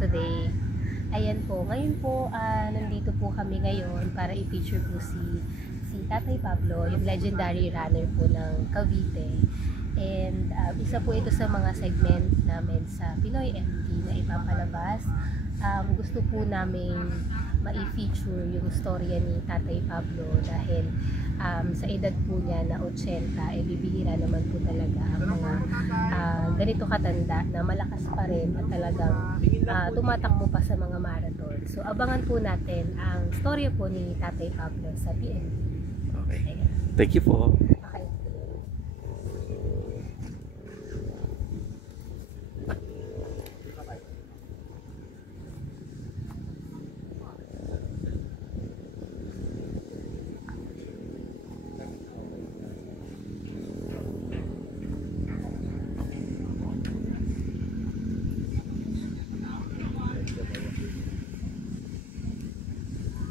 today. Ayan po, ngayon po, nandito po kami ngayon para i-feature po si Tatay Pablo, yung legendary runner po ng Cavite. And isa po ito sa mga segment namin sa Pinoy MD na ipapalabas. Gusto po namin ma-feature yung storya ni Tatay Pablo dahil sa edad po niya na 80, bibihira naman po talaga ang mga ganito katanda na malakas pa rin at talagang tumatakbo pa sa mga marathon. So abangan po natin ang storya po ni Tatay Pablo sa PNP. Okay. Thank you po. Okay.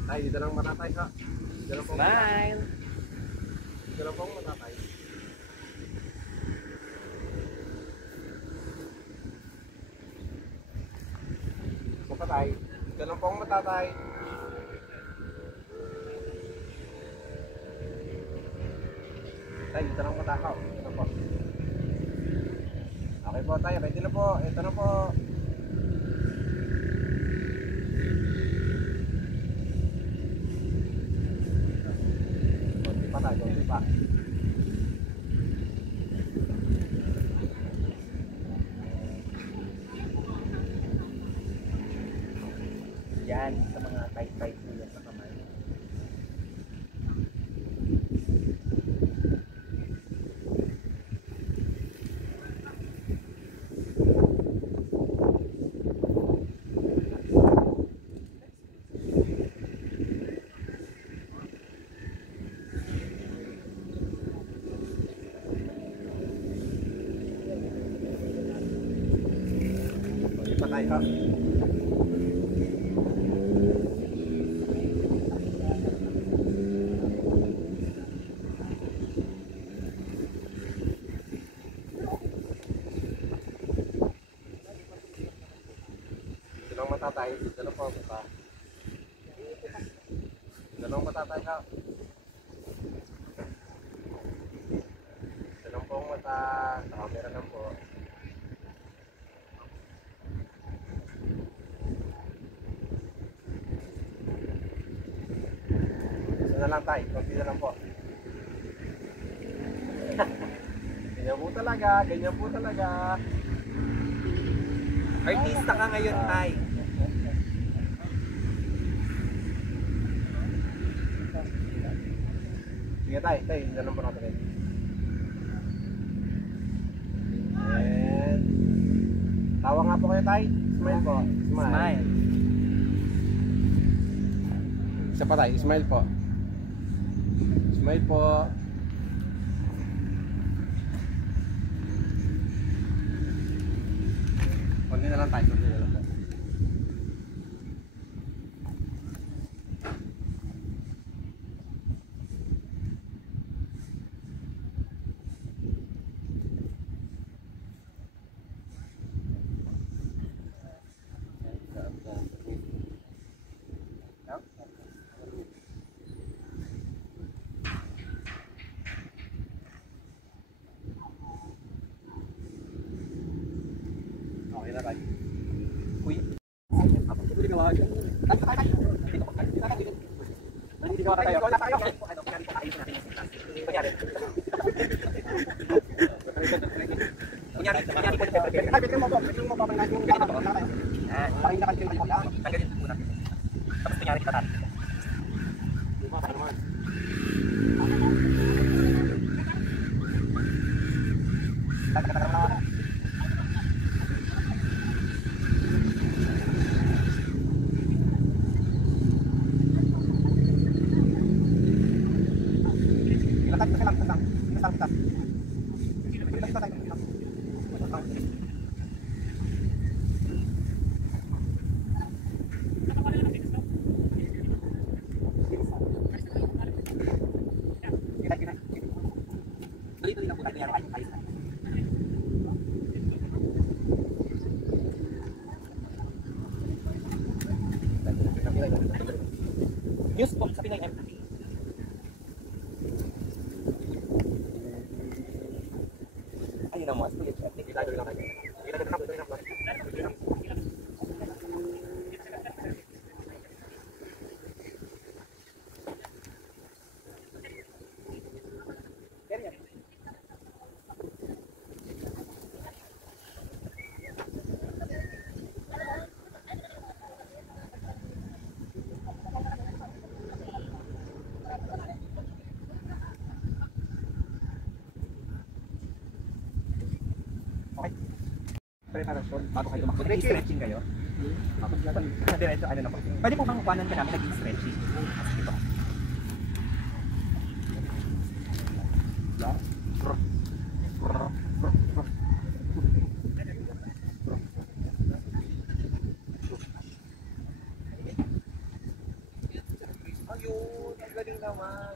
Ay, dito lang matatay ha. Dito lang po. Smile! Dito lang po matatay. Matatay. Dito lang po matatay. Tay, dito lang matakaw. Dito lang po. Okay po tayo. Ready na po. Ito na po. Konti pa tayo. Konti pa. Yan, sa mga tight-tight nila sa kamay. Konti pa tayo ha. Dito lang matatay. Dito lang po mata. Dito lang matatay ha. Dito lang po mata. Sa camera lang po. Isa na lang tayo. Konti na lang po. Ganyan po talaga. Ganyan po talaga. Artista ka ngayon, Tay. Sige tayo. Tayo. Dito lang po natin. And tawa nga po kayo tayo. Smile po. Smile. Smile. Isa pa tayo. Smile po. Smile po. Konti na lang tayo. Konti na lang po. Okay na tayo. Uy. Hindi ka wag. Hindi ka tayo. Wala tayo. Kunyari. Kunyari po. Ay, pwede mo po. Pwede mo po. Pwede mo po. Parang nakakalkin tayo. Tanggalin po natin. Tapos kunyari kita natin. Dali-dali lang po tayo. Kunyari tayo. Ayos na. preparasyon bago kayo tumakbo. Nag-stretching kayo? Diretso, ano na po. Pwede po bang kuhanan ka namin nag-stretching? Ito. Ayun, ang galing naman.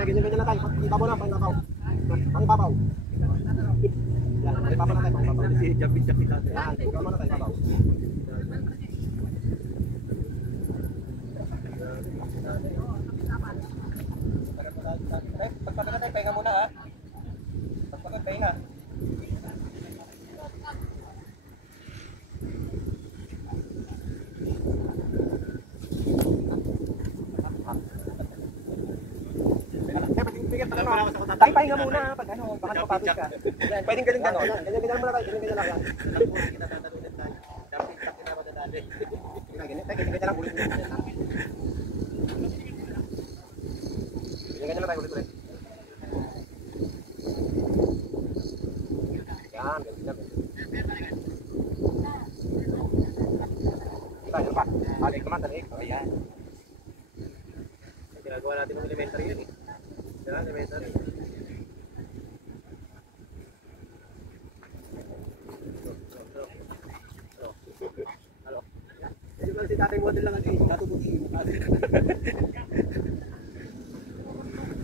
Ganyan na tayo. Ibabaw lang, pangibabaw. Pangibabaw. Yan, pangibabaw na tayo, pangibabaw. Japit-japit natin. Yan, ibabaw na tayo, ibabaw. Pagpaga na tayo, pahinga muna ha. Pagpaga, pahinga. Tayo pahinga muna ha, pag ano, baka napapagod ka. Pwedeng galing gano'n. Ganyan muna tayo, ganyan lang yan. Ganyan lang, ulit-ulit. Ganyan lang tayo, ulit-ulit. Yan, ganyan lang. Tayo pa. Alik naman, talig. Ayan. Ginagawa natin ng elementary yun eh. Yan, elementary. Si tatay model lang ang natututi.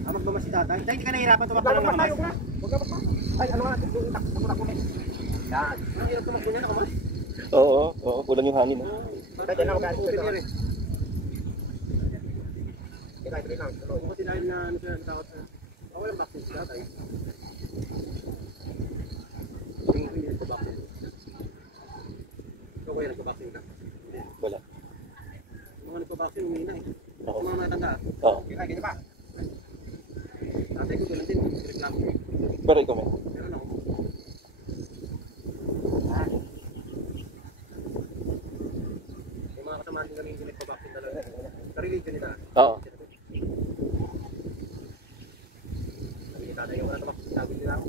Magmama si tatay. Hindi ka nahihirapan tumakbo ng mga mas. Huwag ka pa. Ay, ano nga, itak. Tumakbo na. Yan. Ang hirap tumakbo niya, nakamas. Oo, kulang yung hangin. Kaya na magkakasin. Ito lang. Kung kasi dahil na ano siya, natakot na. Ako yung vaccine si tatay. Hindi nagpa-vaccine. Ikaw kaya nagpa-vaccine ka? Wala. Mga nagpa-vaccine, umina eh. Oo. Mga matanda. Oo. Ay, ganyan pa. Tatay ko ganun din, reklamo. Pero ikaw may. Meron ako. Yung mga kasamahan din kami hindi nagpa-vaccine talaga. Sarili ko nila. Oo. Sabi ni tatay, yung wala tumakbo, sinabi nila ako.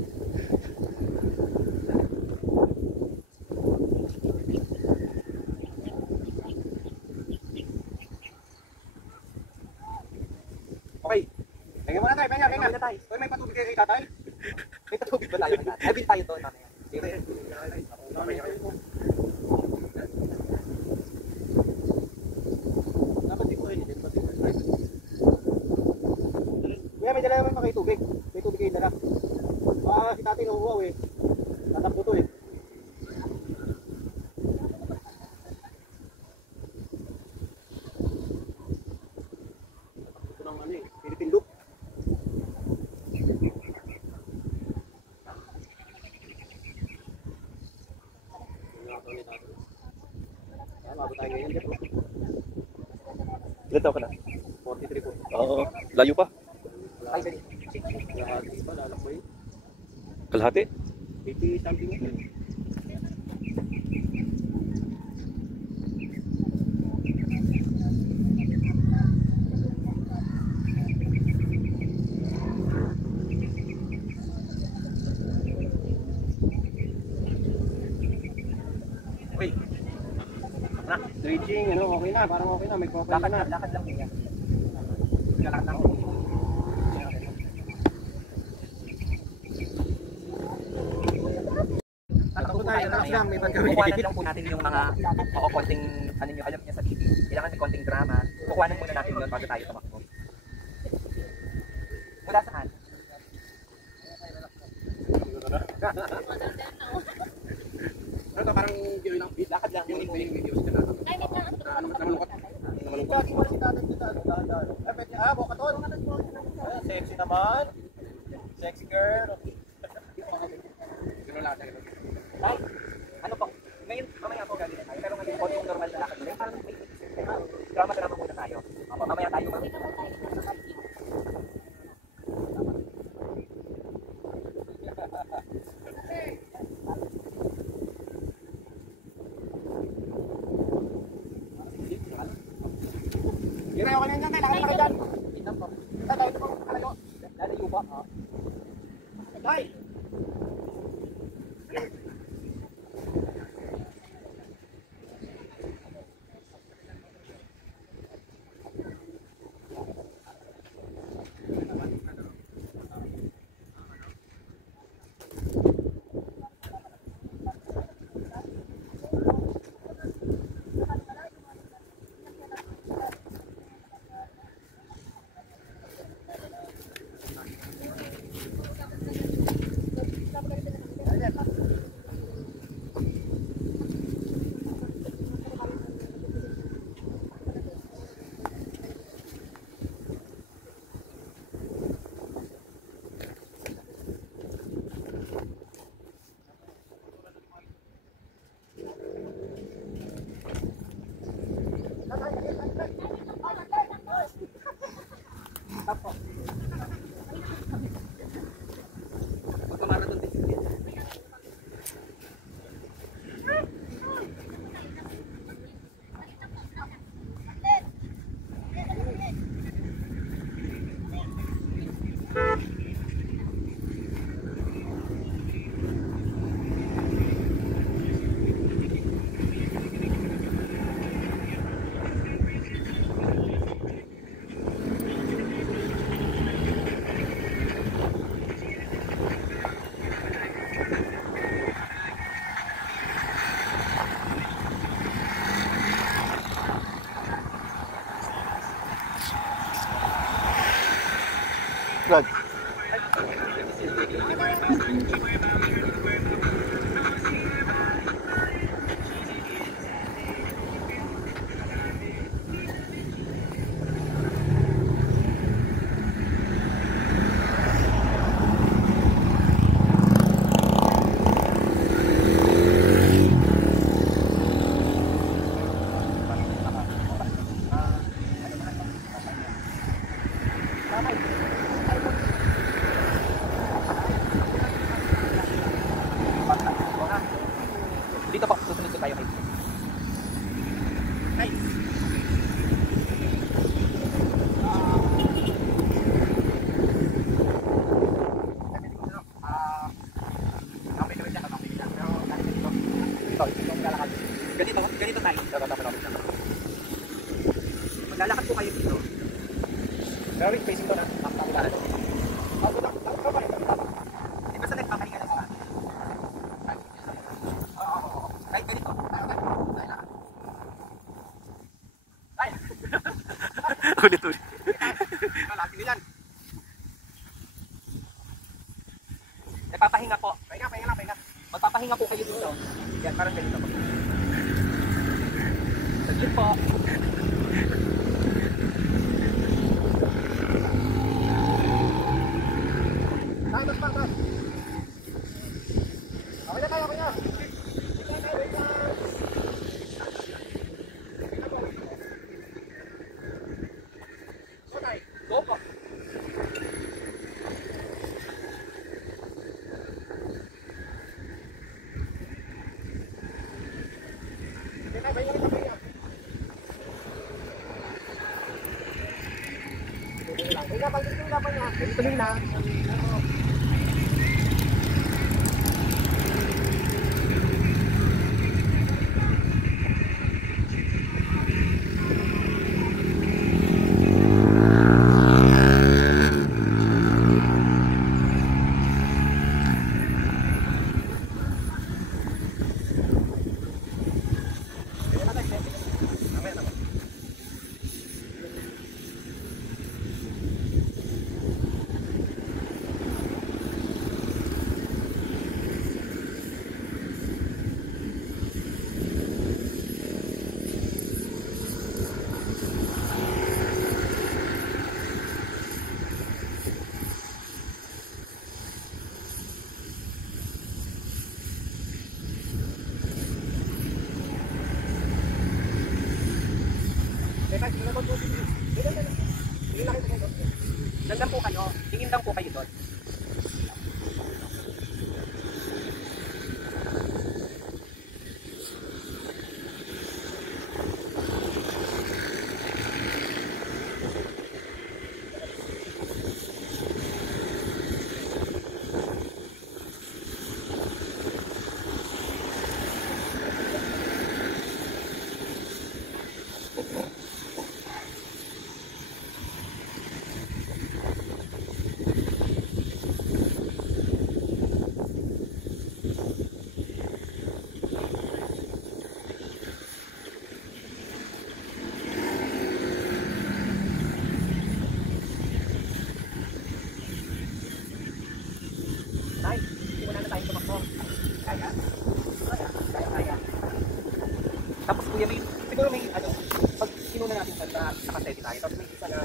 Okay. Pahinga muna tayo, pahinga. Uy, may patubig kayo kay tatay? May patubig ba tayo kay tatay? Ay, bil tayo doon mamaya. Dapat di ko rin, dapat di ko rin. Kuya, may dala naman pa kayo tubig. May tubig kayo dala. Si tatay nakukuha eh. Tatakbo to eh. Tatakbo to ng ano eh, Philippine loop. Mabot tayo ngayon, Jeff. Ilan taon ka na? 43 po. Oo. Layo pa. Ay, dali. Lahati pa, lalakbay. Kalahati. 80 something yun. Uy, Stretching, ano, okay na, parang okay na, may coffee lakad na. na, lakad lang yan. Lakad lang. Tatakbo tayo, relax lang, may ban kami. Kukuhanan lang po natin yung mga konting, ano nyo, alam niya sa TV. Kailangan may konting drama. Kukuhanan muna natin yun bago tayo tumakbo. Mula saan? Ano, parang video lang, lakad lang yung videos ka na. Ano, namalungkot. Namalungkot. Lagi mo na si tatay dito, dahan-dahan. Pwede, buka to. Sexy naman. Sexy girl. Gano'n lang, gano'n. Tay, ano po? Ngayon, mamaya po gagawin tayo. Pero ngayon, konting normal na lakad muna. Parang may drama-drama muna tayo. Mamaya tayo Hindi kayo kanina dyan, kailangan kayo dyan. Itam po. Tayo ito po, kalayo. Lalayo po. Tay! Magpamarathon din sila. Brad. Dito po, susunod po tayo kay ganito tayo. Maglalakad po kayo dito. Pero facing ko na. Di ba sa nagpapahinga na sa atin? Kahit ganito. Ay! Ulit-ulit. Lagi niyan. Nagpapahinga po. Pahinga. Magpapahinga po kayo dito. Yan, parang ganito po. Saglit po. Tayo, tayo. Okay na. Go po. Tuloy na. Nandan po kayo. Tingin lang po kayo doon. Tapos kuya, siguro may ano, pag sinuna natin sa kasete tayo, tapos may isa na,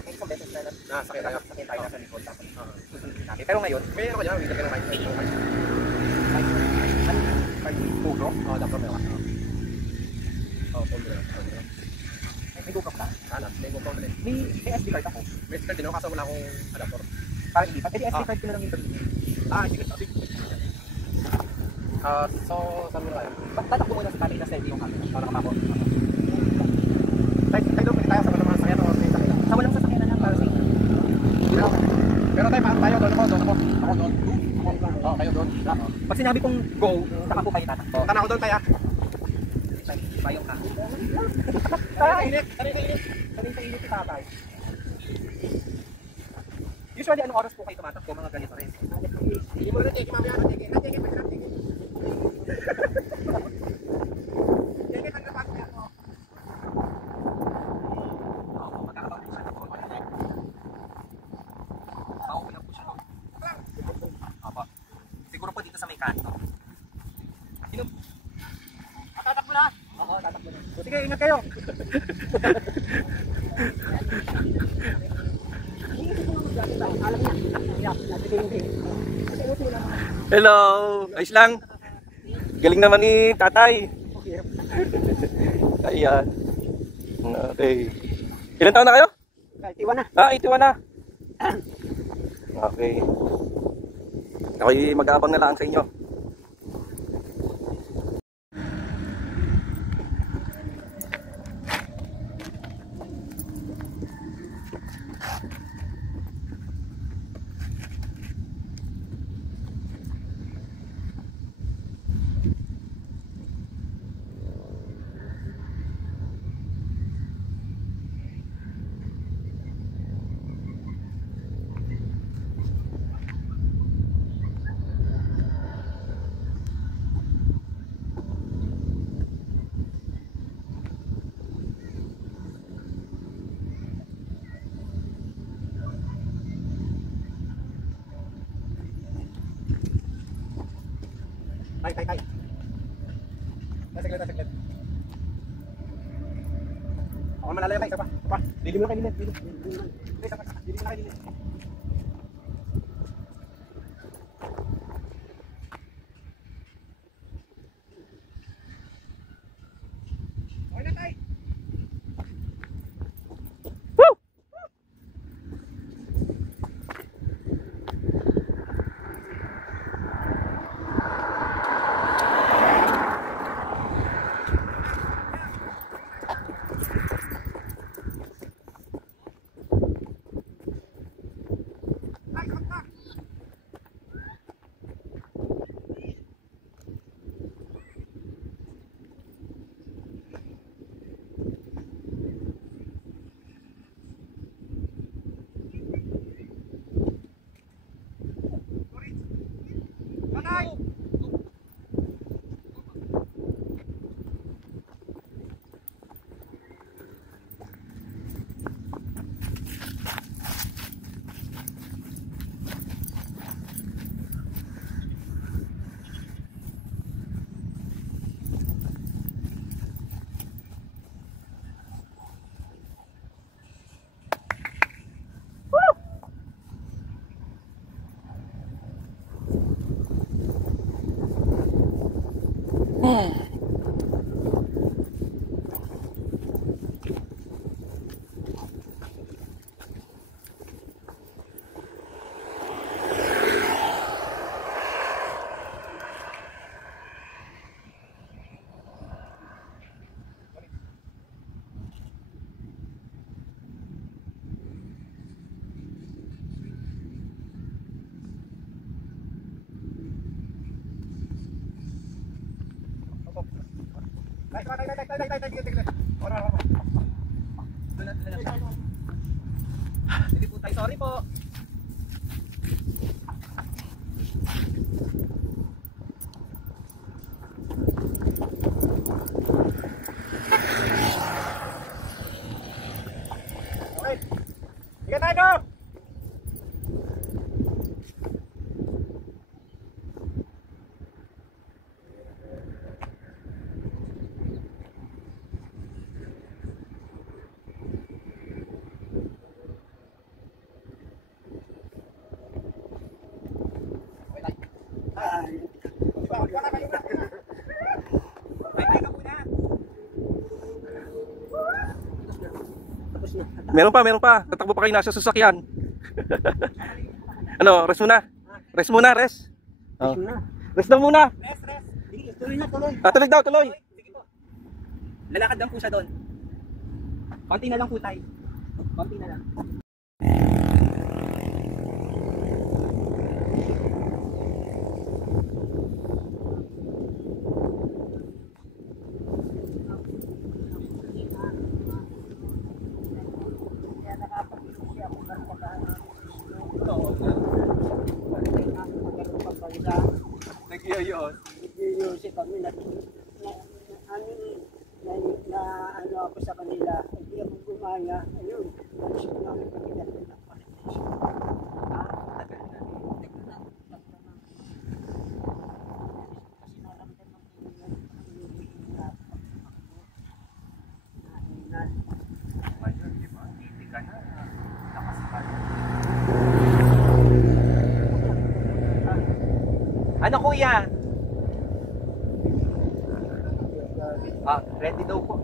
may isang beses na sakyan tayo nasa likod, tapos susunod natin. Pero ngayon, may ano kanya, may ka na kayo. Puro? Oo, dapat meron. Oo, puro. May GoPro ka? May GoPro na rin. May SD card ako. May SD card din ako, kaso wala akong adapter. Parang ilipat. Eh, di SD card ko na lang yung sige. So, saan mo na kayo? Tatakbo muna sa tatay na steady yung camera. Para nakamako. Tayo tayo sa walang mga sakyan o sa sakyan. Sa walang sasakyan na lang para sa inyo. Pero tayo doon ako. Ako doon. Oo, kayo doon. Pag sinabi kong go, saka po kayo tatakbo. Tanaw doon tayo. Bayong ka. Init. Kanina init si tatay. Usually, anong oras po kayo tumatakbo mga ganito rin? Hindi mo na tigil, mamaya na tigil. Tigil. Siguro po dito sa may kanto. Tatakbo na? Oo, tatakbo na. Sige, ingat kayo. Hello! Ayos lang. Galing naman ni tatay. Ayan. Okay. Ilan taon na kayo? 81 na. 81 na. Okay. Ako'y mag-aabang na lang sa inyo. Tay. Saglit. Ako malalayo kayo, isa pa. Dili mo na kayo lilit. Dili mo na kayo lilit. Okay na, tay. Hindi po tayo, sorry po. Okay. Sige tayo! Meron pa. Tatakbo pa kayo nasa sasakyan. Ano, rest muna? Rest muna, rest. Oh. Rest daw muna. Rest. Sige, tuloy na, tuloy. Tuloy daw, tuloy. Sige po. Lalakad lang po siya doon. Konti na lang po tayo. Konti na lang. Nag-iayos. Nag-iayos kami na ano ako sa kanila, hindi ako gumaya. Ayun, gusto ko namin pagkilat ng palitation. Ano kuya? Ready daw po.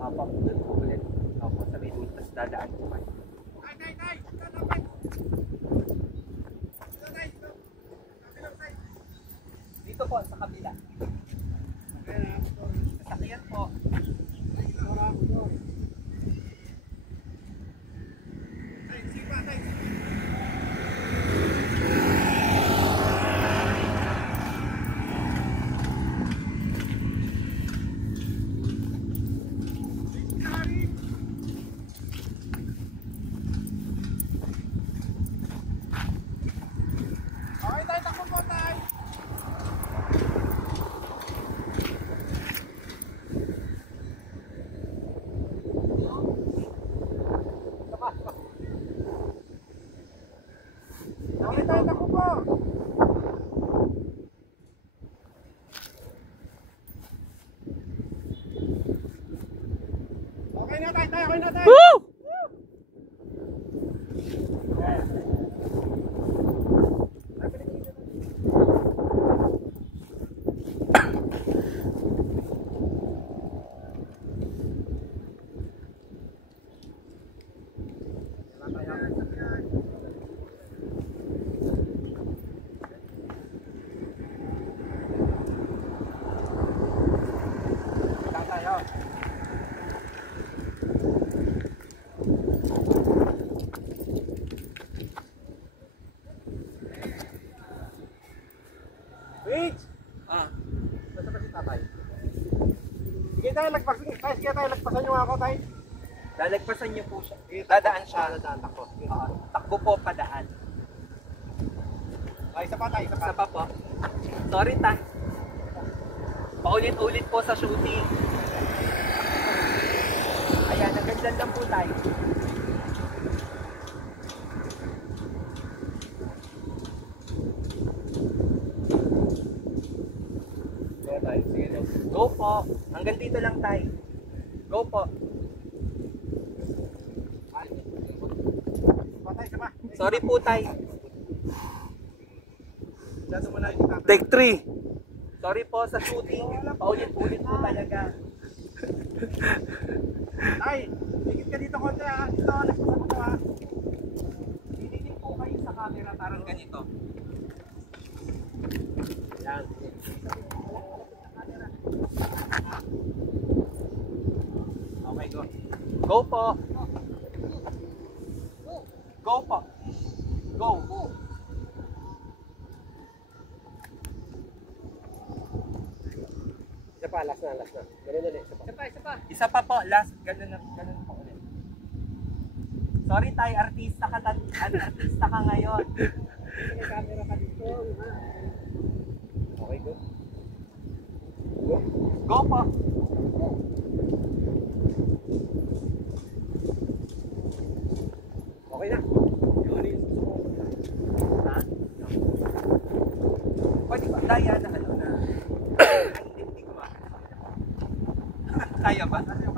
Apo, doon po ulit. Apo, sa may dulas, dadaan po kayo. Dito po, sa kabila. Sasakyan po. Woo! Sige tayo, lagpasan nyo ako tayo. Lalagpasan niyo po siya. Dadaan siya. Takbo po, padaan. Ay, isa pa tayo, isa pa. Isa pa po. Sorry tayo. Paulit-ulit po sa shooting. Ayan, nagandyan lang po tayo. Go po. Hanggang dito lang tayo. Go po. Sorry po tayo. Take 3. Sorry po sa shooting. Paulit-ulit po talaga. Ay, higit ka dito konti ha. Dito, nagpasama ko ha. Dinidig po kayo sa camera parang ganito. Yan. Okay, go. Go po. Go po. Go. Isa pa, last na. Ganun ulit, isa pa. Isa pa po, last. Ganun po ulit. Sorry tayo, artista ka ngayon. May camera ka dito. Okay, go. Go po. Okay na. Ha? Pwede ba? Daya na ano na. Hindi ko kaya ba? Andun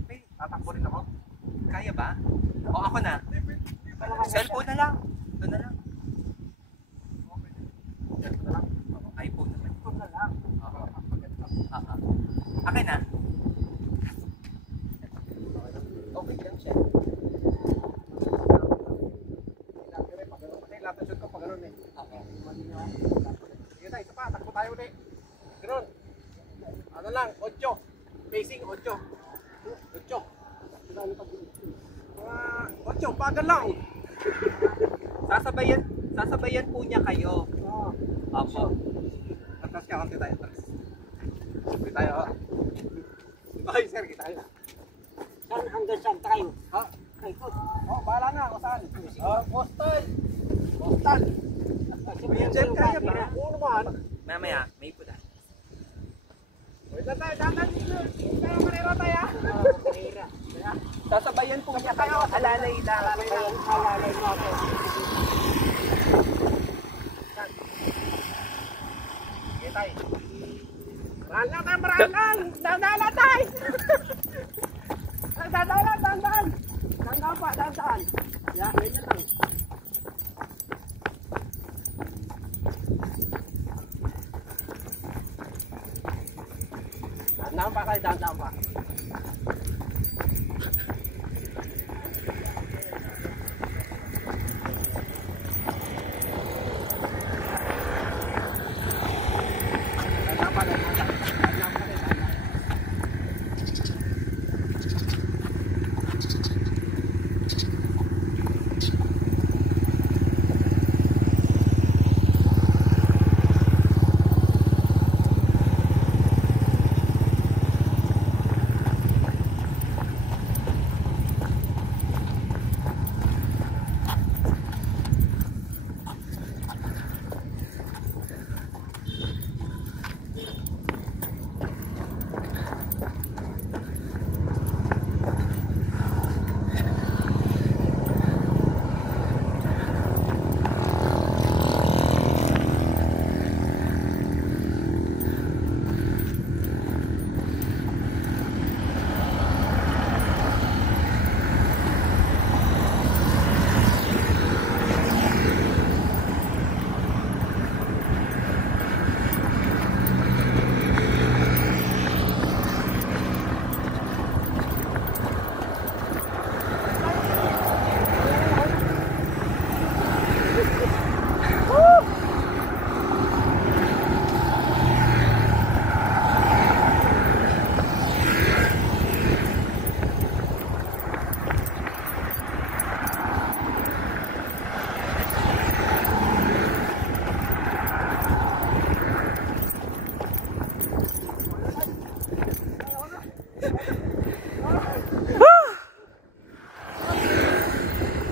pa eh. Tatakbo rin ako. Kaya ba? O ako na. Cellphone na lang. Ito na lang. iPhone naman. Ito na lang. Oo. Sige tayo, isa pa, takbo tayo ulit. Ganun. Ano lang, 8. Pacing, 8. 8. Mga 8, bagal lang. Sasabayan po niya kayo. Opo. Atras ka, konti tayo, atras. Sige tayo, ha. Okay, sir, kita tayo. Saan hanggang saan tayo? Ha? Ikot. Oh, bahala na, kung saan. Postal. Postal. Diyan kaya, pero kung naman. Mamaya, may puda. Wait lang tayo, dahan dito. Kaya kanira tayo, ha? Kanira. Sasabayan po niya kayo. Alalay lang. Alalay mo ako. Sige tayo. Mahal lang tayo, mahal lang. Dandala tayo. Dandala, dandan. Dandan pa, dandan. Ya, ganyan lang. Dandan pa kayo, dandan pa.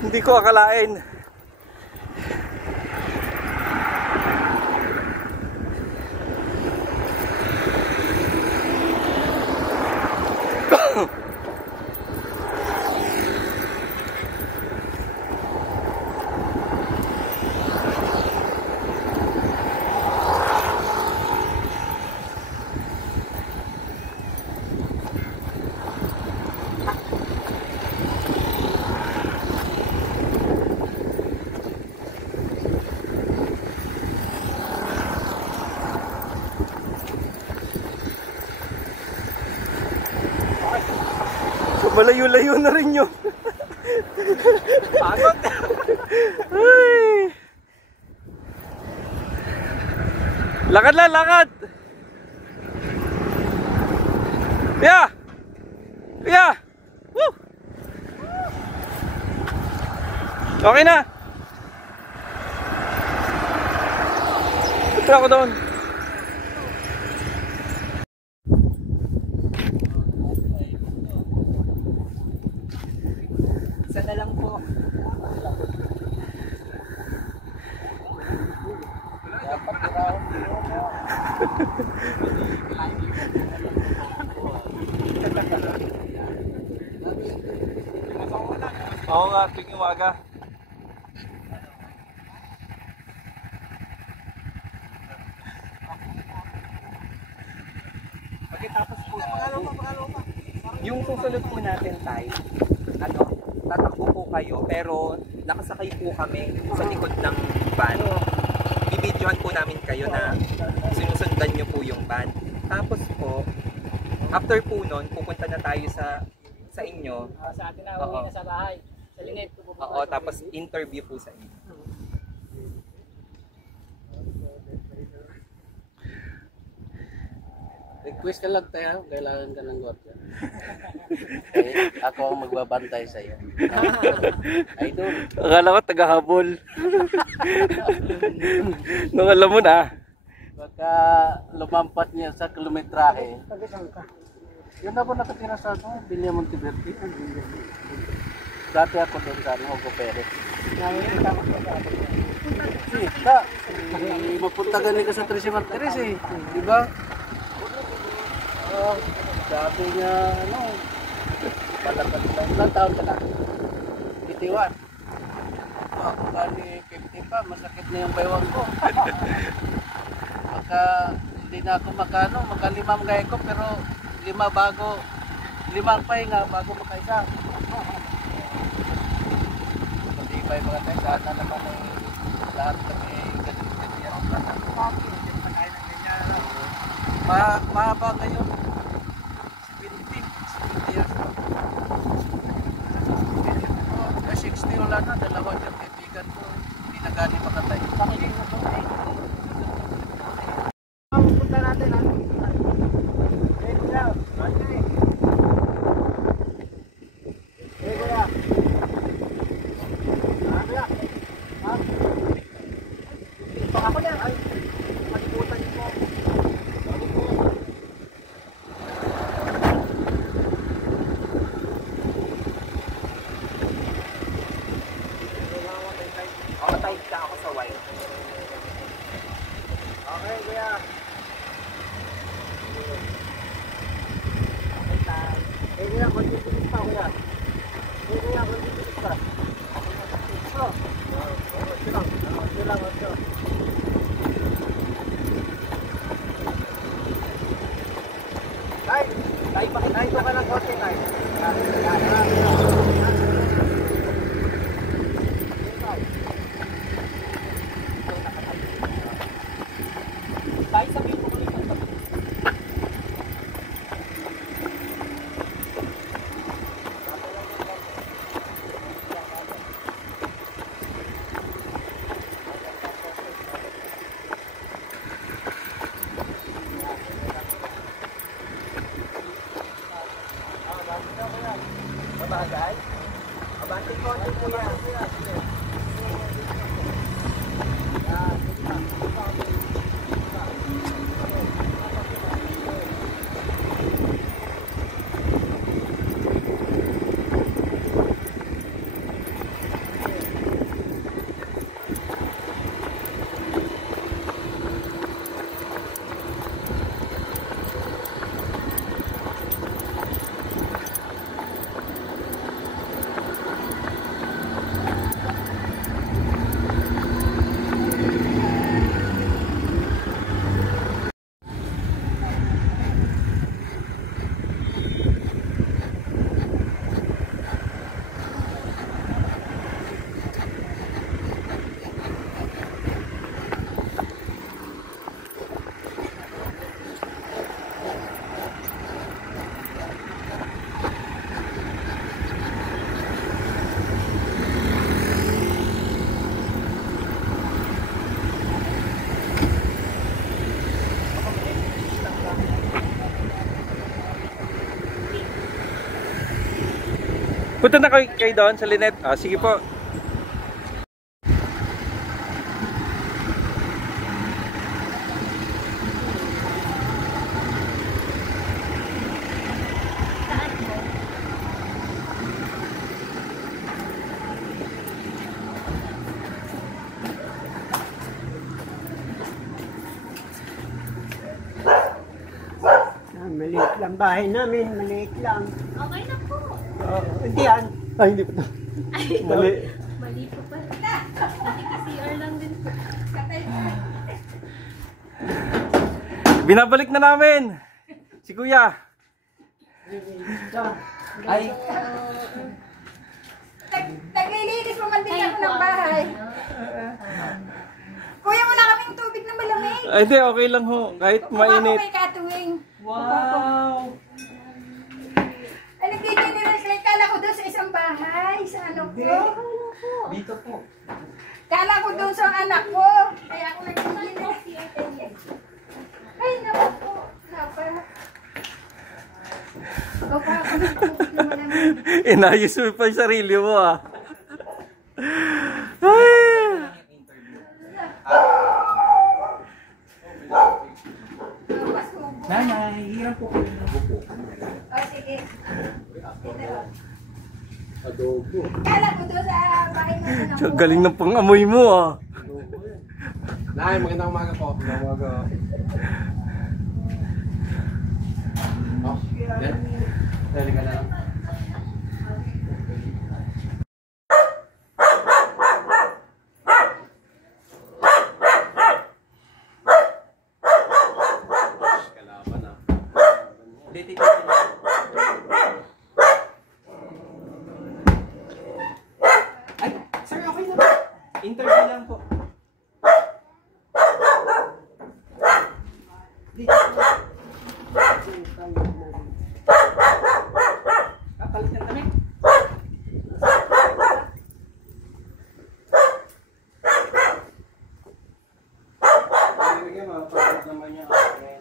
Hindi ko akalain. Malayo-layo na rin yun. Pagod. Ay. Lakad lang, lakad. Yeah. Yeah. Woo. Okay na. Ito ako doon. Isa na lang po. Oo nga, tuwing umaga. Pagkatapos po, yung susunod po natin tayo, tatakbo po kayo, pero nakasakay po kami sa likod ng van. Bibidyohan po namin kayo na sinusundan nyo po yung van. Tapos po, after po nun, pupunta na tayo sa inyo. Sa atin na, Oo. uwi na sa bahay. Sa lingit. Oo, tapos interview po sa inyo. Request ka lang tayo, kailangan ka ng gwardiya. Eh, ako ang magbabantay sa iyo. Idol. Akala ko tagahabol. Nung alam mo na. Pagka lumampat niya sa kilometrahe, Taga-saan ka? yun ako nakatira sa Villa Monteverde. Dati ako doon sa Hugo Perez. Nakikita ko sa dati. Kita. Mapunta galing ka sa Trece Martires eh. Di ba? Sabi niya, palagad lang. Ilang taon ka na? 81. Ako kani 50 pa, masakit na yung baywang ko. Baka hindi na ako makalimang gaya ko, pero limang pahinga bago makaisa. Matibay mga tayo, sana naman ay lahat kami ganyan ang plana. Mahaba ngayon, 70 years pa. 60 wala na, dalawa yung kaibigan ko, hindi na gani makatay. Punta natin ha. Ready na. Okay. Ready na. Ako na. Ay, malibutan niyo po. Matay ka ako sa wine. Okay, kuya. Eh, kuya, konti-bilis pa, kuya. Eh, kuya, konti-bilis pa. Ito. Ito lang. Ito lang, ito. Tay, pakita ka ng konti, tay. Babagay? Abante konti kuya. Punta na kayo doon sa Linet. Ah, sige po. Maliit lang bahay namin, maliit lang. Okay na po. Hindi yan. Ay, hindi pa. Mali. Mali po pa. CR lang din po. Binabalik na namin. Si Kuya. Ay, Naglilinis mo man din ako ng bahay. Kuya, wala kaming tubig na malamig. Ay, hindi. Okay lang ho. Kahit Kuha ko mainit. kay Katuwing. Wow! Ay, nagdi-generous like kala ko doon sa isang bahay. Sa ano ko. Dito po. Kala ko doon sa anak ko. Kaya ako nagdi-generous. Ay, naku po. Napa. Inayos mo pa yung sarili mo ah. Ay. Nanay, hirap po kayo ng buko. Oh, sige. Adobo. Kala ko doon sa bahay mo na Tsaka galing ng pangamoy mo ah. Nay, magandang umaga po. Magandang umaga. Oh, yan. Dali ka na lang. Kalaban ah. Ay, sir, okay na. Interview lang po. Kapalitan kami. Bigyan mo, pagod naman yung akin.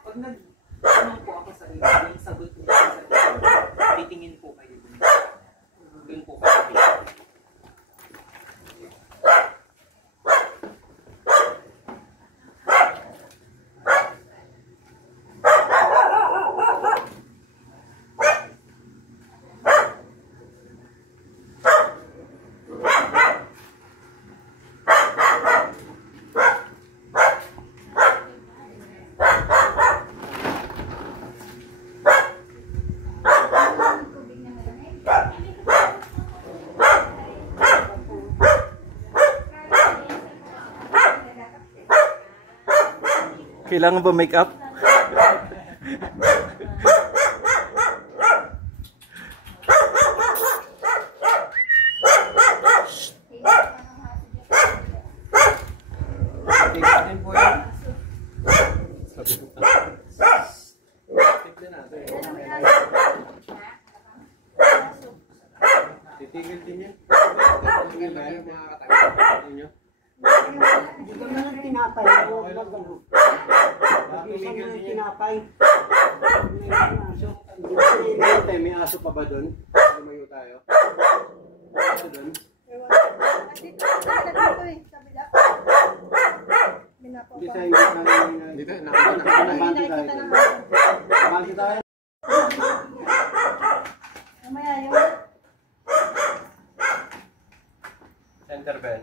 Pag nag-tanong po ako sa iyo, yung sagot niyo sa iyo, titingin po kayo dun. Dun po kayo. Kailangan ba make up? Tingnan po yan. Tignan natin. Titigil din yan. Titigil ba yan? Mga katagal ninyo. Dito na lang tinapay. Okay lang. Isang na lang tinapay. May aso pa ba doon? Lumayo tayo. Aso doon? Dito eh, sa bila. Hindi tayo namin. Dito, nakabante tayo. Nakabante tayo. Mamaya yung... Center bell.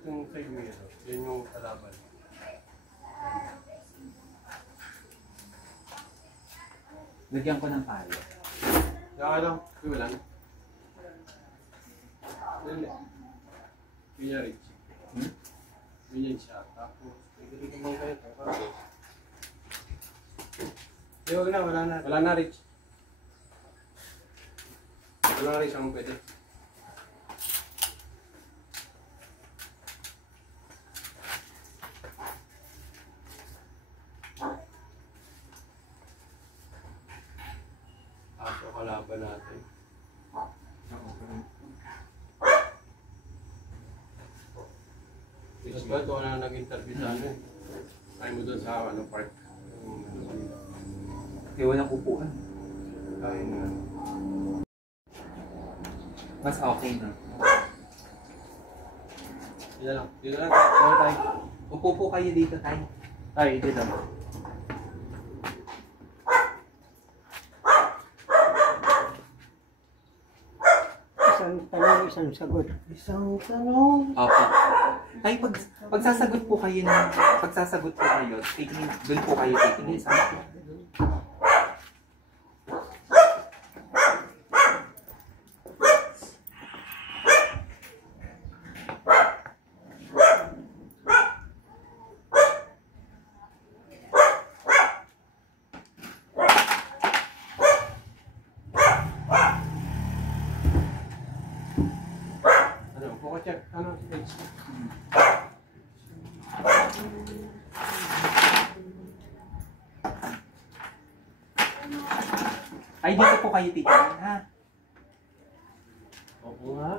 Itong side mo ito, yun yung kalaban. Lagyan ko ng palo. Saka lang, kulang. Ganyan Rich. Ganyan siya. Tapos, pwede mo kayo. Huwag na, wala na. Wala na Rich. Wala na Rich, ang pwede. Aso kalaban natin. Tapos ba ito na nag-interview sa ano eh. Tayo mo doon sa ano, park. Kaya walang upuan. Ayun nga. Mas okay na. Dito lang. Dito lang. Dito tayo. Upo po kayo dito tayo. Ay, dito. Isang tanong, isang sagot. Isang tanong. Opo. Tay, pagsasagot po kayo titingin, doon po kayo titingin sa akin. check. Ano, stage. Ay, dito po kayo titingin, ha? Opo nga.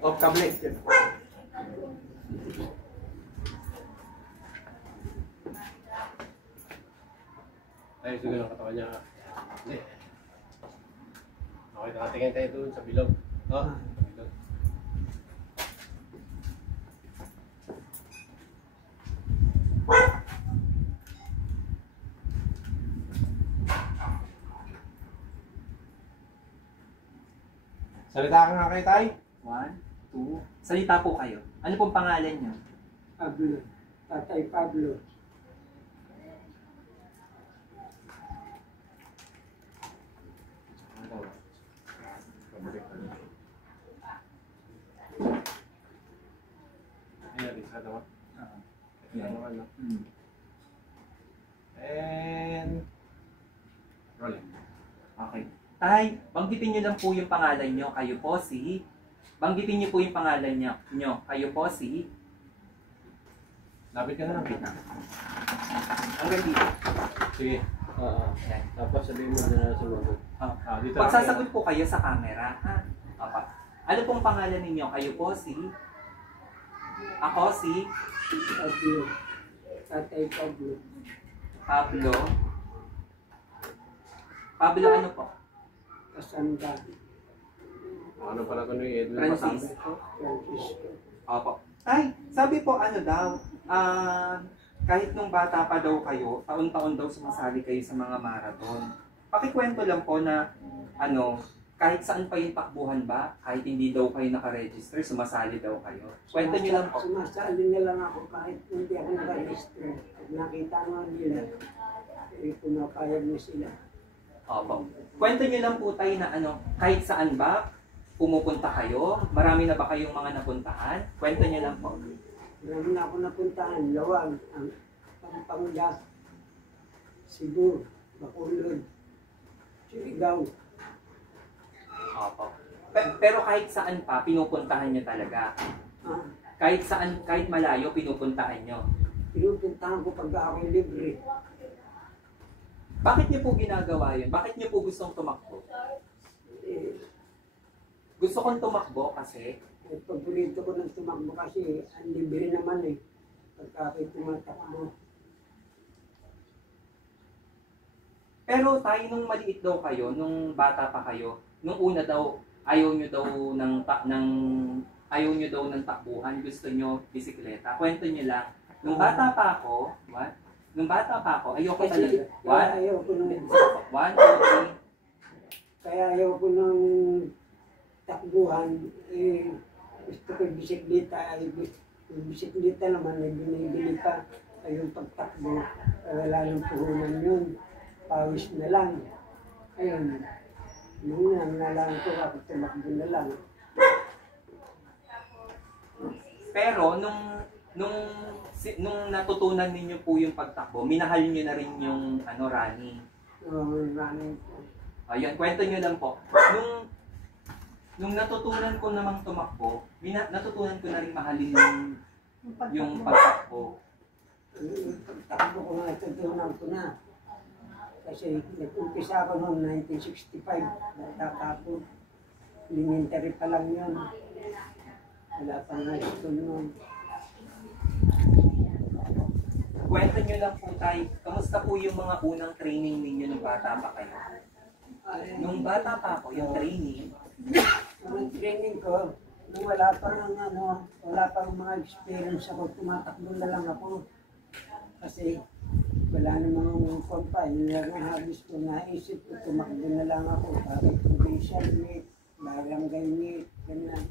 Off tablet. Ay, sige lang katawan niya. Hindi. Okay, nakatingin tayo doon sa bilog. Oh, sa bilog. Salita ka nga kay Tay. 1, 2. Salita po kayo. Ano pong pangalan niyo? Pablo. Tatay Pablo. Ayan, isa naman. Yan. Ano? Hmm. And... rolling. Okay. Tay, banggitin niyo lang po yung pangalan niyo. Kayo po si... Banggitin niyo po yung pangalan niyo. Kayo po si... Lapit ka na lang. Hanggang dito. Sige. Yan. Tapos sabihin mo na sumagot. Dito lang. Pagsasagot po kayo sa camera, ha? Apa. Ano pong pangalan ninyo? Kayo po si... Ako si... Pablo. Tatay Pablo. Pablo. Pablo ano po? Kasanda. Ano pala ko ni Edwin Francis. Pasambe? Francisco. Opo. Ay, sabi po ano daw, kahit nung bata pa daw kayo, taon-taon daw sumasali kayo sa mga marathon. Pakikwento lang po na ano, kahit saan pa yung takbuhan ba, kahit hindi daw kayo nakaregister, sumasali daw kayo. Kwento nyo lang po. Sumasali na lang ako kahit hindi ako naka-register. Pag nakita mo nila, pumapayag na sila. Opo. Kwento nyo lang po tayo na ano, kahit saan ba, pumupunta kayo? Marami na ba kayong mga napuntahan? Kwento nyo lang po. Marami na ako napuntahan. Lawag, ang Pampanga, Cebu, Bacolod, Surigao. Opo. Pero kahit saan pa, pinupuntahan nyo talaga. Ah, Kahit saan, kahit malayo, pinupuntahan nyo. pinupuntahan ko pag ako'y libre. Bakit nyo po ginagawa yun? Bakit nyo po gustong tumakbo? Eh, Gusto kong tumakbo kasi paborito ko ng tumakbo kasi ang libre naman eh. Pagka ako'y tumatakbo. pero tayo nung maliit daw kayo, nung bata pa kayo, nung una daw ayaw nyo daw ng takbuhan, gusto nyo bisikleta. Kwento nyo lang. Nung bata pa ako, ayoko Kasi talaga. kaya ayaw ko nung, 1, 2, 3. kaya ayaw ko nung takbuhan. Eh, gusto ko bisikleta. Yung bisikleta naman, may binibili ka. Ay yung pagtakbo, wala nang puhunan yun. Pawis na lang. Ayun. Nung nalang ko, ako tumakbo na lang. Pero nung natutunan ninyo po yung pagtakbo, minahal nyo na rin yung running. Running ko. Ayun, kwento nyo lang po. Nung natutunan ko namang tumakbo, natutunan ko na rin mahalin yung pagtakbo. Yung pagtakbo ko nga, tutunan ko na. Kasi nag-umpisa ako noong 1965. Nagtatapos. Elementary pa lang yun. Wala pang high school noon. Kwento nyo lang po tayo, kamusta po yung mga unang training ninyo nung bata pa kayo? Nung bata pa ako, yung training, Ang training ko, nung wala pang mga experience ako, tumatakbo na lang ako. Kasi wala namang kompa, yun lang ang habis ko, naisip ko, tumakbo na lang ako. Bakit provincial meet, barangay meet, ganyan.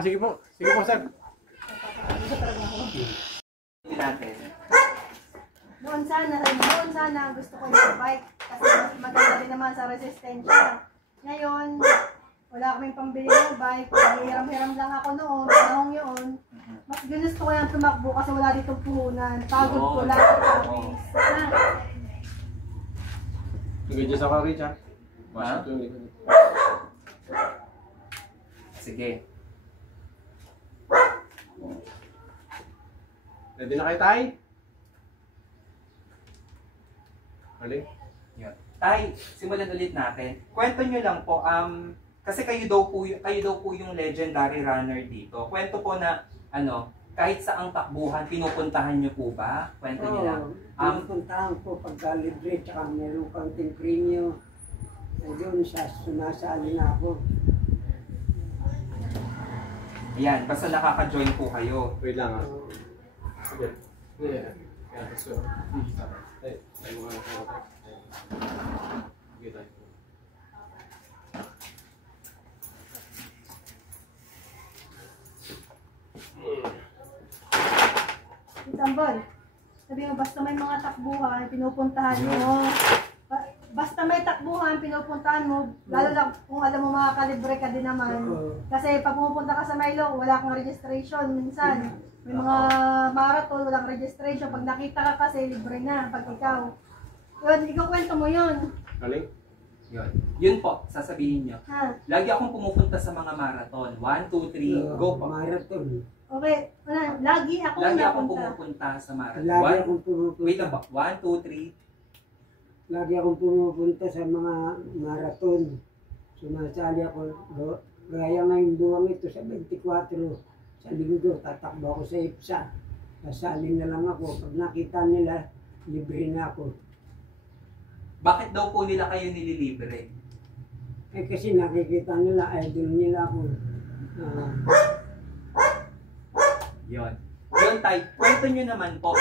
Sige po. Sige po, sir. natin. Noon sana gusto ko yung bike kasi mas maganda rin naman sa resistensya. Ngayon, Wala kaming pambili ng bike. Hiram-hiram lang ako noon. Panahon yun. Mas ginusto ko yung tumakbo kasi wala ditong puhunan. Pagod ko lang sa pawis. Sige, sa ka, Rich, ha? Ha? Sige. Ready na kayo, Tay? Hali? Yun. Tay, simulan ulit natin. Kwento nyo lang po, kasi kayo daw po yung legendary runner dito. Kwento po na, kahit saang takbuhan, pinupuntahan nyo po ba? Kwento nyo lang. Pinupuntahan po pagka libre, tsaka meron konting premium. Ayun, sumasali na ako. Ayan, basta nakaka-join po kayo. Wait lang, ha? Okay. Yeah. Yeah, so, ay mga ako. Okay, tayo. Tambol. Sabi mo, basta may mga takbuhan, pinupuntahan mo. Basta may takbuhan, pinupuntahan mo. Lalo lang kung alam mo makakalibre ka din naman. Kasi pag pumupunta ka sa Milo, wala kang registration minsan. May mga marathon, walang registration. Pag nakita ka kasi, libre na. Pag ikaw. Yun, ikaw kwento mo yun. Hali? Yun. Yun po, sasabihin nyo. Ha? Lagi akong pumupunta sa mga marathon. 1, 2, 3, go po. Marathon. Okay, lagi akong Lagi akong napunta. pumupunta sa marathon. Lagi akong pumupunta. Wait lang po. 1, 2, 3. Lagi akong pumupunta sa mga marathon. Sumasali ako. Gaya ngayong buwang ito sa 24. Sa linggo, tatakbo ako sa IPSA. Sasali na lang ako. Pag nakita nila, libre na ako. Bakit daw po nila kayo nililibre? Eh kasi nakikita nila, idol nila ako. Yun. Yun, Tay. Kwento nyo naman po,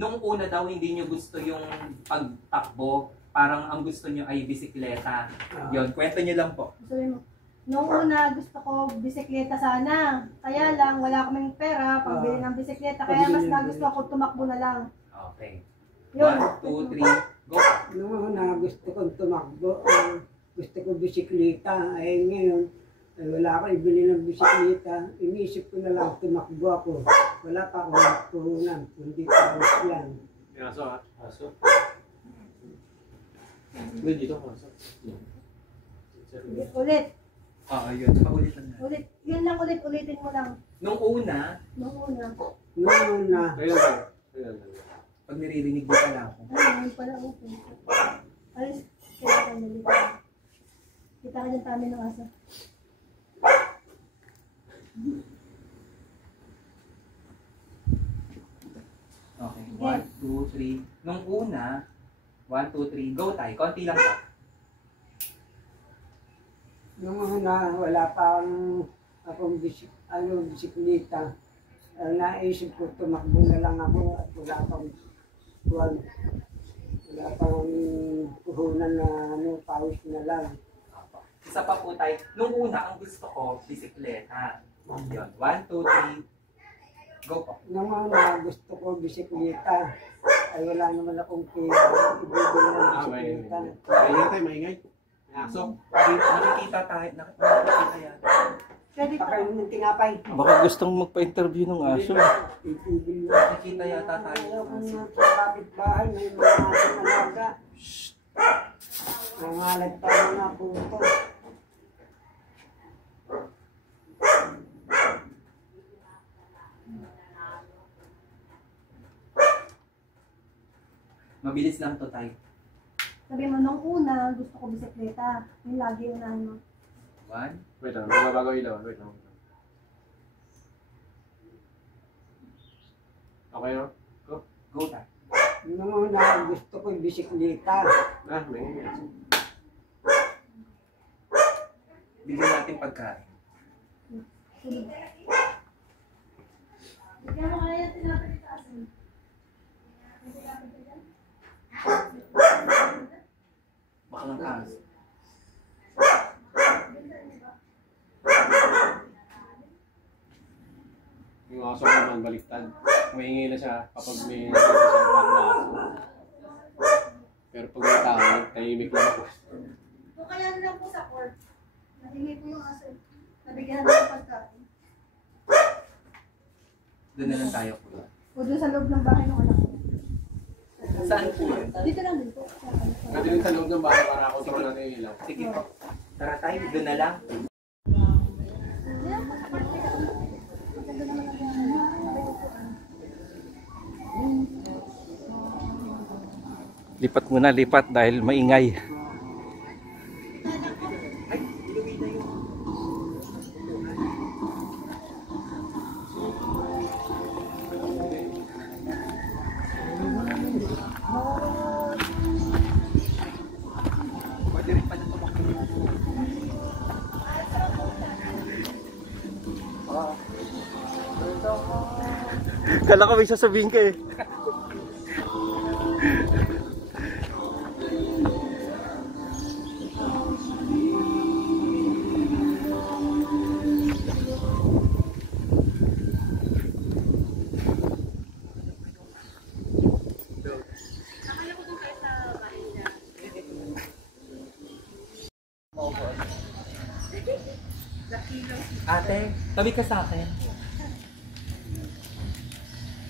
nung una daw hindi nyo gusto yung pagtakbo, parang ang gusto nyo ay bisikleta. Yun, kwento nyo lang po. Sabi mo, nung una gusto ko bisikleta sana. Kaya lang, wala kaming pera pambili ng bisikleta. Kaya mas nagusto ako tumakbo na lang. Okay. Yun. 1, 2, 3, go. Noong una gusto kong tumakbo, gusto ko bisikleta. Eh ngayon, wala akong ibili ng bisikleta. Inisip ko na lang tumakbo ako. Wala pa akong puhunan, kundi paus lang. May aso, ha? Aso? Hindi, dito, aso. Ulit. Oo, yun. Paulit lang na. Ulit. Yun lang ulitin mo lang. Nung una, Nung una. Noong una, Ayun lang. Ayun lang. pag naririnig mo pala ako. Ay, yun pala open. Alis, kaya ka nalito. Kita ka dyan tamin ng asa. Okay. 1, 2, 3. Nung una, 1, 2, 3, go tayo. Konti lang po. noong una, wala pa akong bisikleta. Naisip ko, tumakbo na lang ako at wala pang puhunan na pawis na lang. Isa pa po tayo. Nung una, ang gusto ko, bisikleta. Yun. 1, 2, 3. Go po. Nung una, gusto ko bisikleta. Ay wala naman akong pera. Ibigay ng bisikleta. Maingay tayo, maingay. May aso. Nakikita tayo. Nakikita yan. Pwede to. Pakain ng tinapay. Baka gustong magpa-interview ng aso. Itigil na. Nakikita yata tayo. Ayaw ko na sa kapitbahay. May mga asong alaga. Nangalat pa mga puto. Mabilis lang to tayo. Sabi mo, nung una, gusto ko bisikleta. Yung lagi unahan mo. 1. Wait lang, magbabago ilaw. Wait lang. Okay, no? Go. Go tayo. Nung una, gusto ko bisikleta. May aso. Bigyan natin pagkain. Bigyan mo kaya tinapay sa asin. Baka ng aso. Yung aso ko naman baliktad. Maingay na siya kapag may nakita siyang parang aso. Pero pag may tao, tahimik lang ako. Kung kaya lang po sa court. Nahingi po yung aso. Nabigyan na ng pagkain. Doon na lang tayo po. O doon sa loob ng bahay ng anak ko. Saan po yun? Dito lang din po. Natin sa loob ng bahay para kontrol natin yung ilaw. Sige po. Tara tayo, doon na lang. Lipat muna, lipat dahil maingay. Kala ko may sasabihin ka eh. Ate, tabi ka sa akin.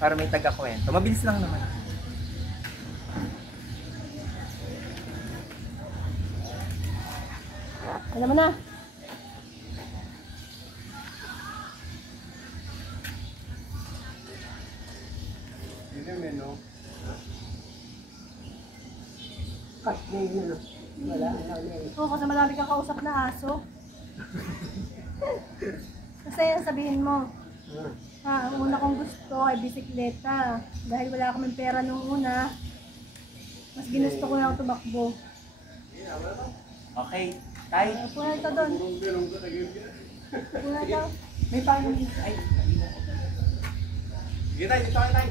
Para may taga-kwento. Mabilis lang naman. Alam mo na. Hindi naman, no? Kasi na, wala na ulit. Oo, kasi marami kang kausap na aso. Kasi yan sabihin mo. Ang una kong gusto ay bisikleta. Dahil wala kaming pera nung una, mas ginusto ko lang tumakbo. Okay, tay. Puna ito doon. Puna ito. May paano dito. Ay, Sige tayo, dito kayo tayo.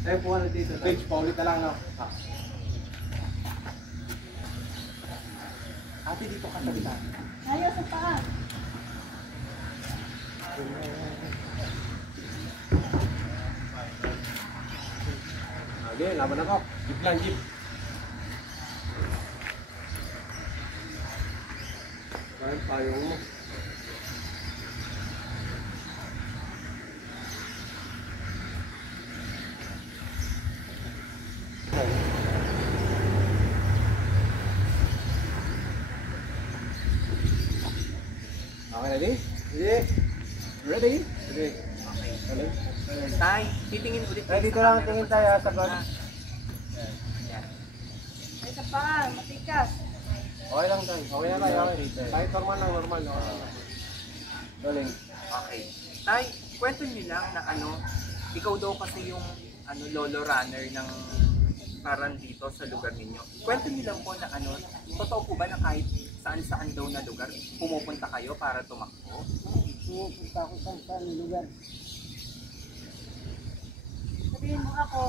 Tayo po na dito. Page, paulit na lang, no? ate dito ka sa bitan. Ayos ang paa. Okay, laban ako. Jeep lang, jeep. Ayun, payong mo. Okay, ready? Ready? Ready? Ready. Okay. Ready? Tay, titingin ulit. Ay, dito lang tingin tayo sa God. Yan. Ay sa paa, matikas. Okay lang tayo. Okay na tayo. Okay. Kahit normal lang, normal. Okay. Galing. Okay. Tay, kwento niyo lang na ikaw daw kasi yung lolo runner ng parang dito sa lugar ninyo. Kwento niyo lang po na totoo po ba na kahit saan-saan daw na lugar, pumupunta kayo para tumakbo? Pumupunta ako sa lugar. Sabihin mo ako,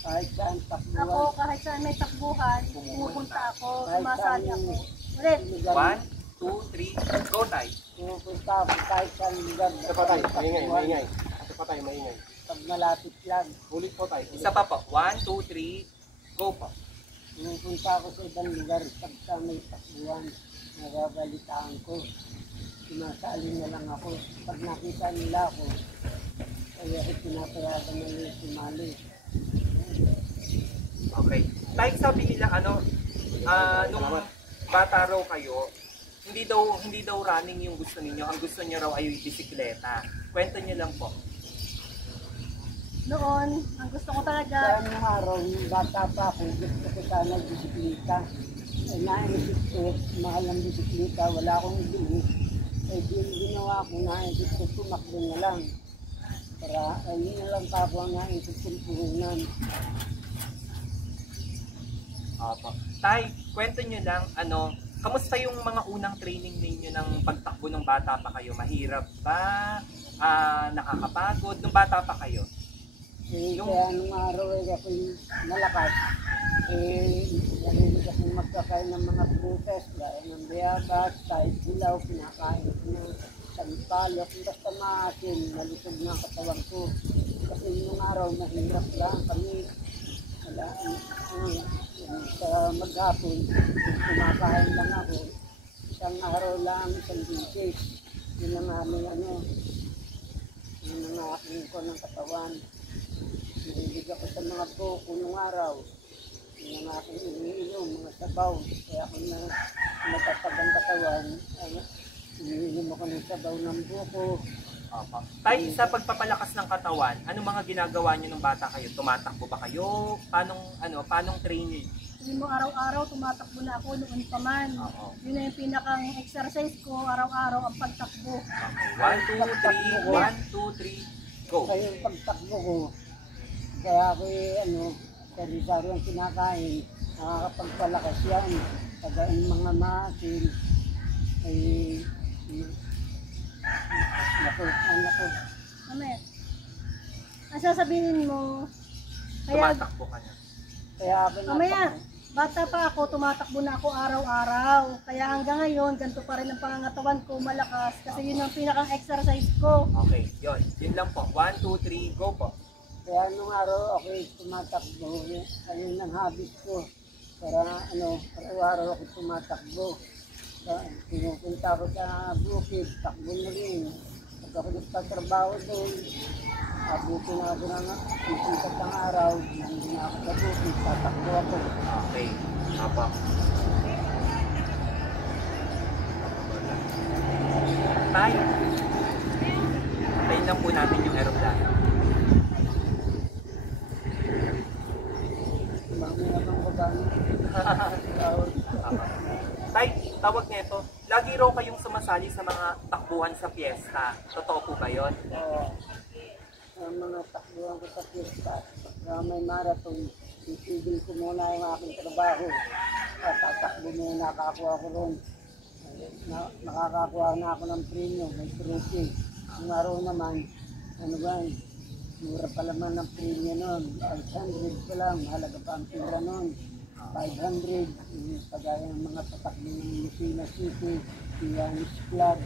Kahit saan takbuhan. ako kahit saan may takbuhan, pumupunta ako, Kahit sumasali saan ako. Ulit. lugar. 1, 2, 3, go tay. Pumupunta ako kahit saan lugar. Isa pa tayo. Maingay, maingay. Isa pa tayo, maingay. Pag malapit lang, Ulit po tayo. Isa pa po. 1, 2, 3, go po. pumupunta ako sa ibang lugar. Pagka may takbuhan, nababalitaan ko. Sinasali na lang ako. Pag nakita nila ako, kaya pinapayagan na yung sumali. Okay. Like sabi nila nung bata raw kayo, hindi daw running yung gusto ninyo. Ang gusto niyo raw ay bisikleta. Kwento niyo lang po. Noon, ang gusto ko Kaya talaga, nung araw, bata pa ako, gusto ko sana bisikleta. Naisip ko, mahal ang bisikleta, wala akong ibili. Eh, ginawa ko, naisip ko, tumakbo na lang. Para, ayun na lang pa ako ang naisip kong puhunan. Opo. Tay, kwento nyo lang, kamusta yung mga unang training ninyo ng pagtakbo ng bata pa kayo? Mahirap ba? Nakakapagod? Nung bata pa kayo? Kaya nung araw ay ako malakas. Narinig akong magkakain ng mga prutas, gaya ng bayabas, kahit hilaw, pinakain ko ng sampalok. Basta maasin, malisog na ang katawan ko. Kasi nung araw, mahirap lang kami. Wala, sa maghapon, kumakain lang ako. Isang araw lang, isang bisis. Yun ang aming yun ang aking ko ng katawan. Nililig ako sa mga buko nung araw. Yun ang aking iniinom, mga sabaw. Kaya kung natapag ang katawan, iniinom ako ng sabaw ng buko. Tay, sa pagpapalakas ng katawan, ano mga ginagawa niyo nung bata kayo? Tumatakbo ba kayo? Paanong training? Hindi mo araw-araw, tumatakbo na ako noon pa man. Yun na yung pinakang exercise ko, araw-araw ang pagtakbo. 1, 2, 3, 1, 2, 3, go! Kaya yung pagtakbo ko, kaya ako sari-sari ang kinakain, nakakapagpalakas yan. Pagka yung mga maasin, ay naku. Mamaya. Ang sasabihin mo, kaya, Tumatakbo ka na. Kaya ako mamaya, bata pa ako, tumatakbo na ako araw-araw. Kaya hanggang ngayon, ganito pa rin ang pangangatawan ko, malakas. Kasi yun ang pinakang exercise ko. Okay, yun lang po. 1, 2, 3, go po. Kaya nung araw ako tumatakbo, ayun ang habit ko. Para araw-araw ako tumatakbo. Pinupunta ako sa bukid, takbo na rin. Pag ako nagtatrabaho doon, abutin na ako ng isikat ng araw, hindi na ako sa bukid, tatakbo ako. Okay, apa. Tay, tayin lang po natin yung aeroplano. Mamaya bang babae? Tay, tawag niya ito, lagi raw kayong sumasali sa mga takbuhan sa piyesta. Totoo po ba yun? Ang mga takbuhan ko sa pista, may marathon, itigil ko muna yung aking trabaho. Tatakbo muna, nakakuha ko ron. Nakakakuha na ako ng premium, may trophy. Yung araw naman, mura pa naman ng premium nun. 800 pa lang, mahalaga pa ang pila nun. 500, pagaya ng mga tatakbo ng Lucena City, Pianis Club.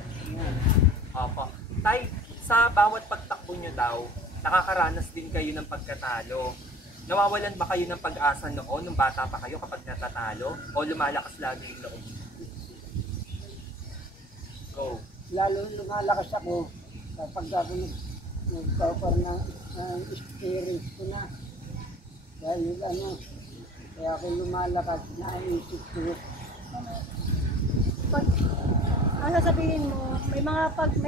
Opo. Tay, sa bawat pagtakbo nyo daw, nakakaranas din kayo ng pagkatalo. Nawawalan ba kayo ng pag-asa noon nung bata pa kayo kapag natatalo? O lumalakas lagi yung loob? Go. Lalo lumalakas ako kapag ako nag-cover ng experience ko na. Dahil kaya ako lumalakas, naisip ko. Ang sasabihin mo, may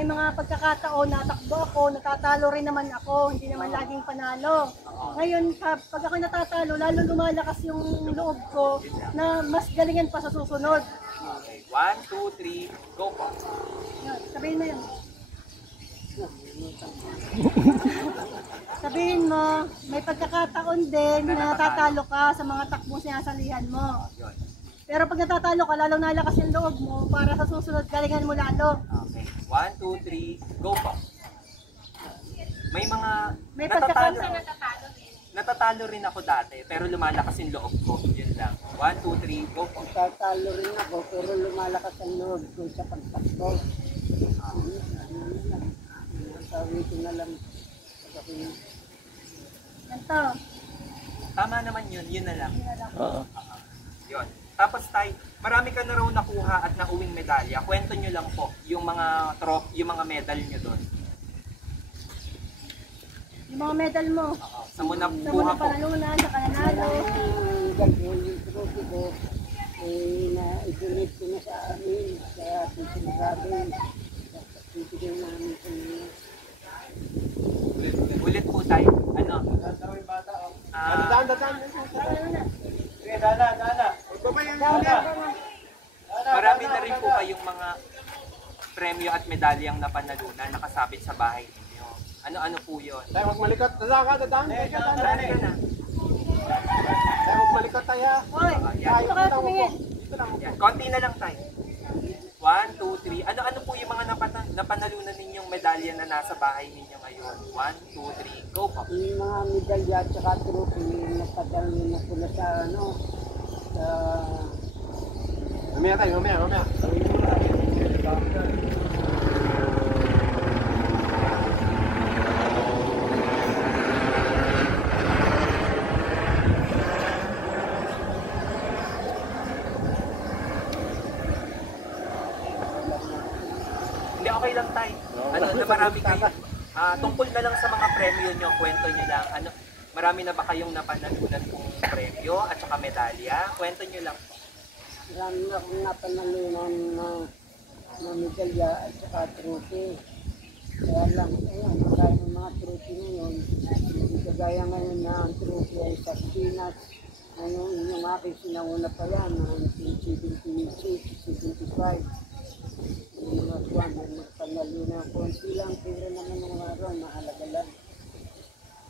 mga pagkakataon na takbo ako, natatalo rin naman ako, hindi naman laging panalo. Ngayon, pag ako natatalo, lalo lumalakas yung loob ko na mas galingan pa sa susunod. Okay. 1, 2, 3, go po. Yan, sabihin mo yun. Sabihin mo, may pagkakataon din na natatalo ka sa mga takbong sinasalihan mo. Pero pag natatalo ka, lalong nalakas yung loob mo para sa susunod, galingan mo lalo. Okay. 1, 2, 3, go po. May pagkakataon. Natatalo rin ako dati, pero lumalakas yung loob ko. Yun lang. 1, 2, 3, go po. Tatalo rin ako, pero lumalakas ang loob ko sa pagtakbo. Sabi ko na lang. Ganito. Tama naman yun, yun na lang. Oo. Yun. Tapos tay, marami ka na raw nakuha at nauwing medalya. Kwento nyo lang po yung mga yung mga medal nyo doon. Yung mga medal mo. Sa muna Sa buha mga po. panalunan, sa kananalo. Yung trophy ko, na-isolate ko na sa amin. Kaya sinasabi, titigil namin sa mga. Ulit po tayo. Ano? Marami na rin po kayong mga premyo at medalyang napanalunan nakasabit sa bahay ninyo. Ano-ano po yun? Tayo magmalikat. Dadaan. Marami ka na. Tayo magmalikat tayo. Hoy, dito ka tumingin. Yan. Konti na lang tayo. 1, 2, 3. Ano-ano po yung mga napanalunan ninyong medalya na nasa bahay ninyo ngayon? 1, 2, 3, go po. Yung mga medalya at saka trophy, napadalo na pula sa sa Mamaya tayo, mamaya. mga premyo nyo, kwento nyo lang. Ano, marami na ba kayong napanalunan kong premyo at saka medalya? Kwento nyo lang. Marami na akong napanalunan na medalya at saka trophy. Kaya lang, ayun, kagaya ng mga trophy ngayon, hindi kagaya ngayon na ang trophy ay sa Pinas. Ngayon, yung aking sinauna pa yan, 1976, 75. Yung mga kuwan, may magpanalunan. Kunti lang, pero naman ng araw, mahalaga lang.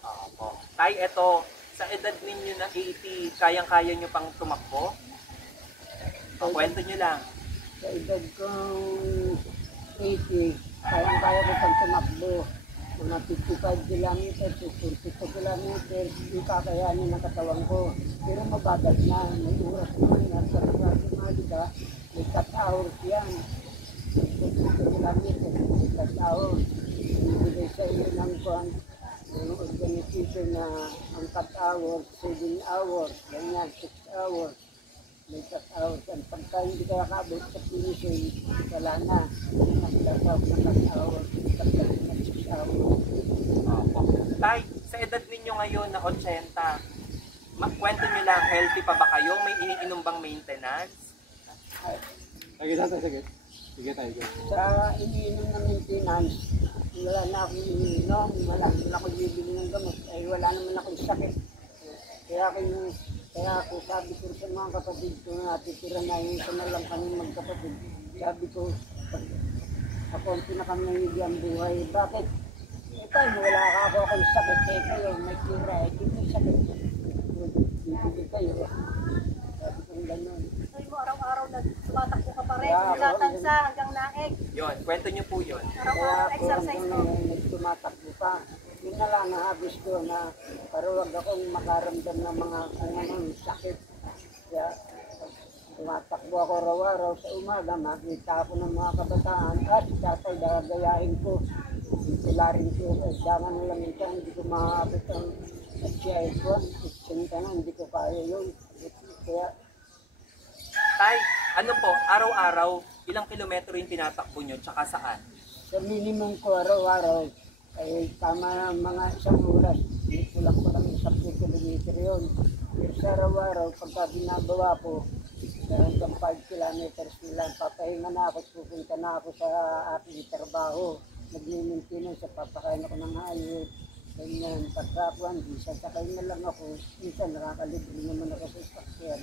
Opo. Tay, eto, sa edad ninyo na 80, kayang-kaya nyo pang tumakbo? O, kwento nyo lang. Sa edad kong 80, kayang-kaya ko pang tumakbo. Mga 55 kilometers, 42 kilometers, yung kakayanin ng katawan ko. Pero mabagal na, may oras naman yan. Sa mga may cut hours yan. 42 kilometers, may cut hours. Ibigay sa iyo ng kuhan, yung organization na ang cut hours, 7 hours, ganyan, 6 hours. May cut hours. Ang pagka hindi ka nakabot sa finishing, wala na. Naglasaw na cut hours, pagka na 6 hours. Opo. Tay, sa edad ninyo ngayon na 80, kwento nyo lang, healthy pa ba kayo? May iniinom bang maintenance? Sige tayo, sige. Sige tayo. Sa iniinom ng maintenance, wala na akong iniinom, wala na akong bibili ng gamot, ay wala naman akong sakit. Kaya ako sabi ko sa mga kapatid ko na titira na yung isa na lang kami magkapatid. Sabi ko, ako ang pinakamahigi ang buhay. Bakit? Tayo, wala ka ako akong sakit. Kayo, may tira, hindi may sakit. Hindi kayo. Sabi ko gano'n. Sabi mo, araw-araw tumatakbo ka pa rin. Yeah, Mula tansa hanggang naeg. Yon, kwento nyo po yun. Kaya Araw-araw ako exercise mo. nagtumatakbo pa. Yun na lang nahabis ko na para wag akong makaramdam ng mga kung anong sakit. Kaya tumatakbo ako araw-araw sa umaga, makita ako ng mga kabataan at tatay gagayahin ko. Tularin ko, daman na lang ito, hindi ko makakapit ang GI ko. Itsinta na, hindi ko kaya yun. Kaya Tay, ano po, araw-araw, ilang kilometro yung tinatakbo nyo, tsaka saan? sa minimum ko araw-araw, ay tama na mga isang oras, kulang-kulang 10 kilometer yun. Pero sa araw-araw, pagka binabawa ko, hanggang 5 kilometers lang, papahinga na ako, pupunta na ako sa aking trabaho. Nag-maintenance sa papakain ako ng hayop. Ganyan, pagkakuan, minsan sakay na lang ako. Minsan nakakalibre naman ako sa sasakyan.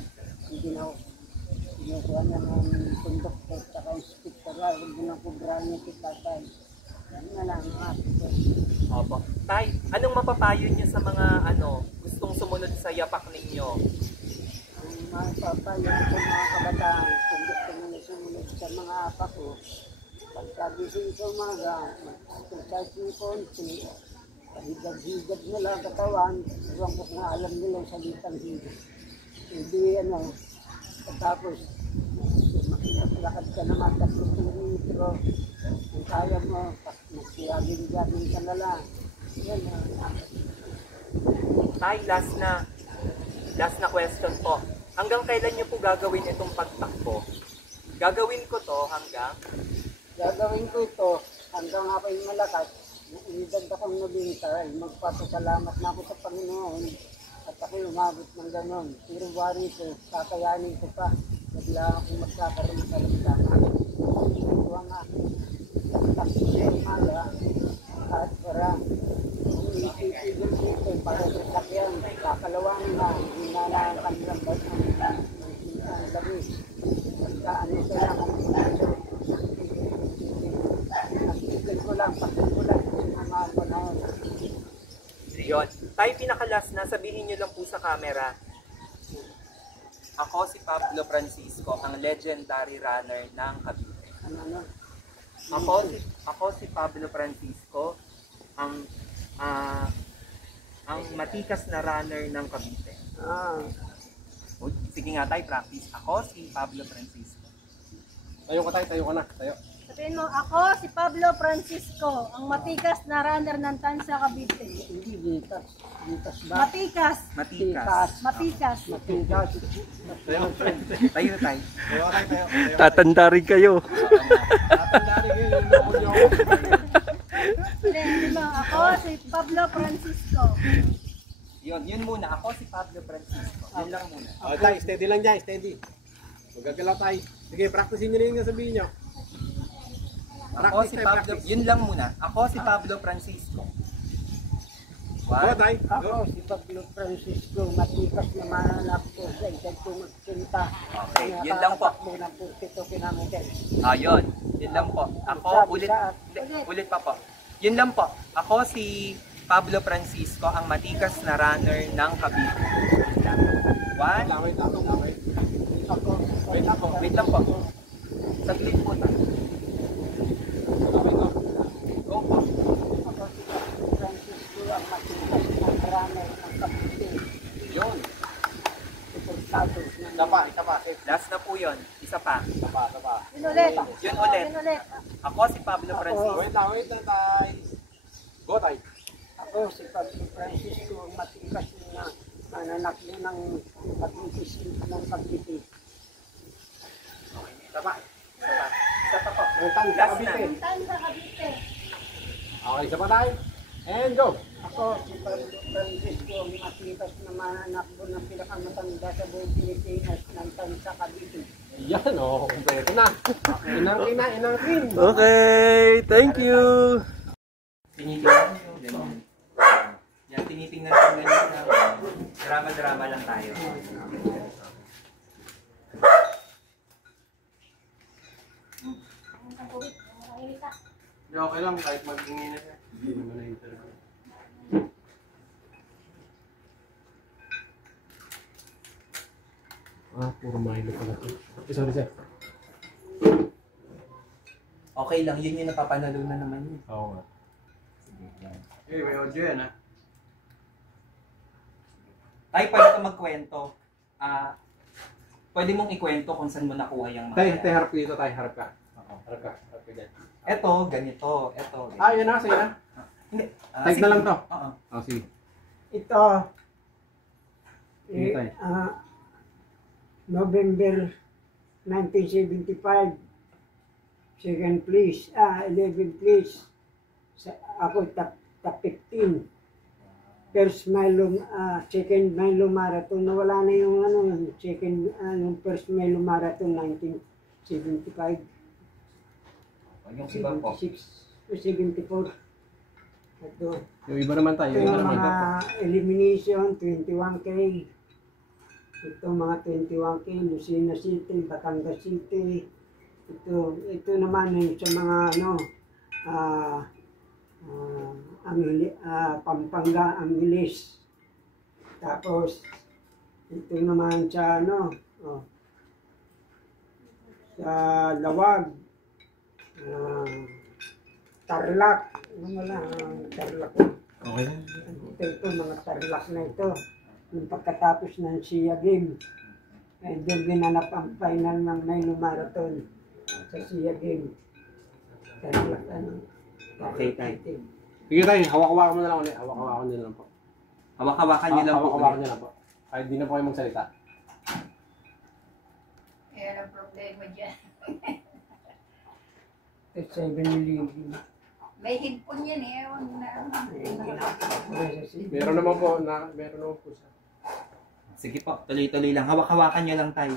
Hindi na ako kinukuha na ng konduktor, saka yung speaker, huwag mo lang kubrahan yung kitatan. Yan na lang ang aking ko. Opo. Tay, anong mapapayo nyo sa mga gustong sumunod sa yapak ninyo? Ang mga papayo ko mga kabataan, kung gusto mo na sumunod sa mga apa ko, pagkagising sa umaga, mag-exercise yung konti, higad-higad nila ang katawan, huwag ko na alam nila yung salitang higad. Hindi tapos makilakad ka naman 3 kilometro, kung kaya mo, magsiyagin-jagin ka na lang. Yan Tay, last na question po. Hanggang kailan nyo po gagawin itong pagtakbo? Gagawin ko to hanggang? Gagawin ko ito hanggang ako'y malakas. Inidad akong 90, magpapasalamat na ako sa Panginoon at ako'y umabot ng ganon. Pero wari ko, kakayanin ko pa. Bigla akong magkakaroon ng kalamdaman. Ito ang aking takbo sa umaga at para kung ipitigil dito para sa sakyan, kakalawang na, hindi na lang ang kanilang ang labis. Ano sa lang ang nagtigil ko lang, pakikulan ang mga panahon. Yun. Tay, pinakalas na, sabihin nyo lang po sa camera. Ako si Pablo Francisco, ang legendary runner ng Cavite. Ano? Ako si Pablo Francisco, ang matikas na runner ng Cavite. Uy, sige nga tayo, practice. Ako si Pablo Francisco. Tayo ka tayo, tayo ka na. Tayo. Sabihin mo, ako si Pablo Francisco, ang matikas na runner ng Tansa Cavite. Hindi litas. Litas ba? Matikas. Matikas. Matikas. Matigas. Tayo. Tayo tayo. Tayo ka tayo, tayo. Tatanda rin kayo. Tatanda rin yun, yung loob nyo. Ako si Pablo Francisco. Yun muna. Ako si Pablo Francisco. Yun lang muna. Tay, steady lang dyan, steady. Magagalaw tayo. Sige, practicein nyo rin yung sabihin nyo. Ako si Pablo, yun lang muna. Ako si Pablo Francisco. Go, tay. Ako si Pablo Francisco, matikas na mananap ko sa edad ko magsinta. Okay, yun lang po. Nakakatakbo ng 42 kilometers. Yun. Yun lang po. Ako, ulit pa po. Yun lang po. Ako si Pablo Francisco, ang matikas na runner ng Cavite. One. Wait lang po. Wait lang po. Saglit po tayo. Go po. Ako si Pablo Francisco, ang matikas na runner ng Cavite. Yun. Suportado ng Isa pa. Last na po yun. Isa pa. Yun ulit. Yun ulit. Yun ulit. Ako si Pablo Francisco. Wait lang, tay. Go, tay. Ako si Pablo Francisco, ang matikas na mananakbo ng pag-iisip ng Cavite. Isa pa. Isa pa po. Tang sa Last na. Cavite. Tan sa Cavite. Okay, isa pa tayo. And go. Ako si Pablo Francisco, ang matikas na mananakbo ng pinakamatanda sa buong Pilipinas ng Tansa Cavite. Yan, kompleto na. Inang clean. Okay, thank you. Tinitingnan nyo. Ganyan. Yan, tinitingnan nyo ganyan. Drama-drama lang tayo. Okay lang, kahit mag-ingin na siya. Hindi naman na-interview. Puro Milo pala ito. Sorry, sir. Okay lang, yun yung napapanalo na naman yun. Oo nga. Sige, yan. May audio yan, ha? Tay, pwede ka magkwento. Pwede mong ikwento kung saan mo nakuha yung mga Tay, harap dito, tay. Harap ka. Oo. Harap ka dyan. Eto, ganito. Eto. Yun na, sige na. Hindi. Type na lang to. Oo. Sige. Ito, Sige, tay. November 1975, second place, 11th place. Ako top 15. First mile, second mile marathon, nawala na yung second, first mile marathon 1975. Yung iba po. 76 o 74. Ito. Yung iba naman tayo. Ito yung mga elimination, 21K. Ito mga 21K, Lucena City, Batangas City. Ito naman yung sa mga Pampanga, Angeles. Tapos ito naman sa sa Lawag, Tarlac. Tarlac. Okay. Ito mga Tarlac na ito. Yung pagkatapos ng SIA game, ay doon ginanap ang final ng Milo Marathon sa SIA game. Tarlac, Okay, tay. Sige tayo, hawak-hawakan mo na lang ulit. Hawak-hawakan nyo na lang po. Hawak-hawakan nyo lang po. Hawak-hawakan nyo lang po. Kahit di na po kayo magsalita. Kaya ang problema dyan. 7-11. May headphone yan eh. Ewan na. Meron naman po siya. Sige po, tuloy-tuloy lang. Hawak-hawakan nyo lang tayo.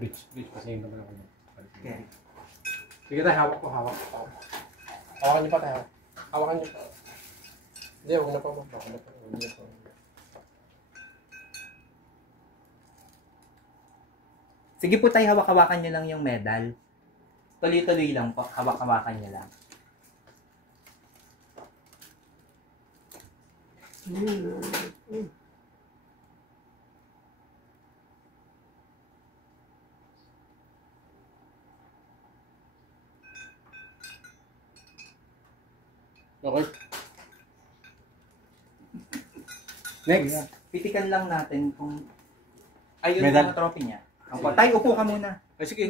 Bitch, kasi yun naman ako. Okay. Sige tayo, hawak. Hawakan nyo pa tayo. Hawakan nyo pa. Hindi, huwag na pa. Sige po tayo, hawak-hawakan nyo lang yung medal. Tuloy-tuloy lang po. Hawak-hawakan nyo lang. Okay. Next. Pitikan lang natin kung... Ayun Medal. ang trophy niya. Tayo, upo ka muna. Sige,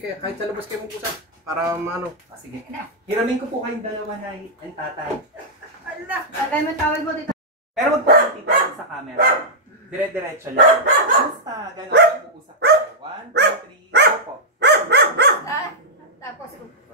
kahit sa labas kayo mag-usap. Para maano. Sige. Hiramin ko po kayong dalawa na ang tatay. Ala, tagay mo tawag mo dito. Pero wag po kayo titigil sa camera. Dire-diretso lang. Basta, gano'n. Uusap ko. 1, 2, 3, go po. Tapos,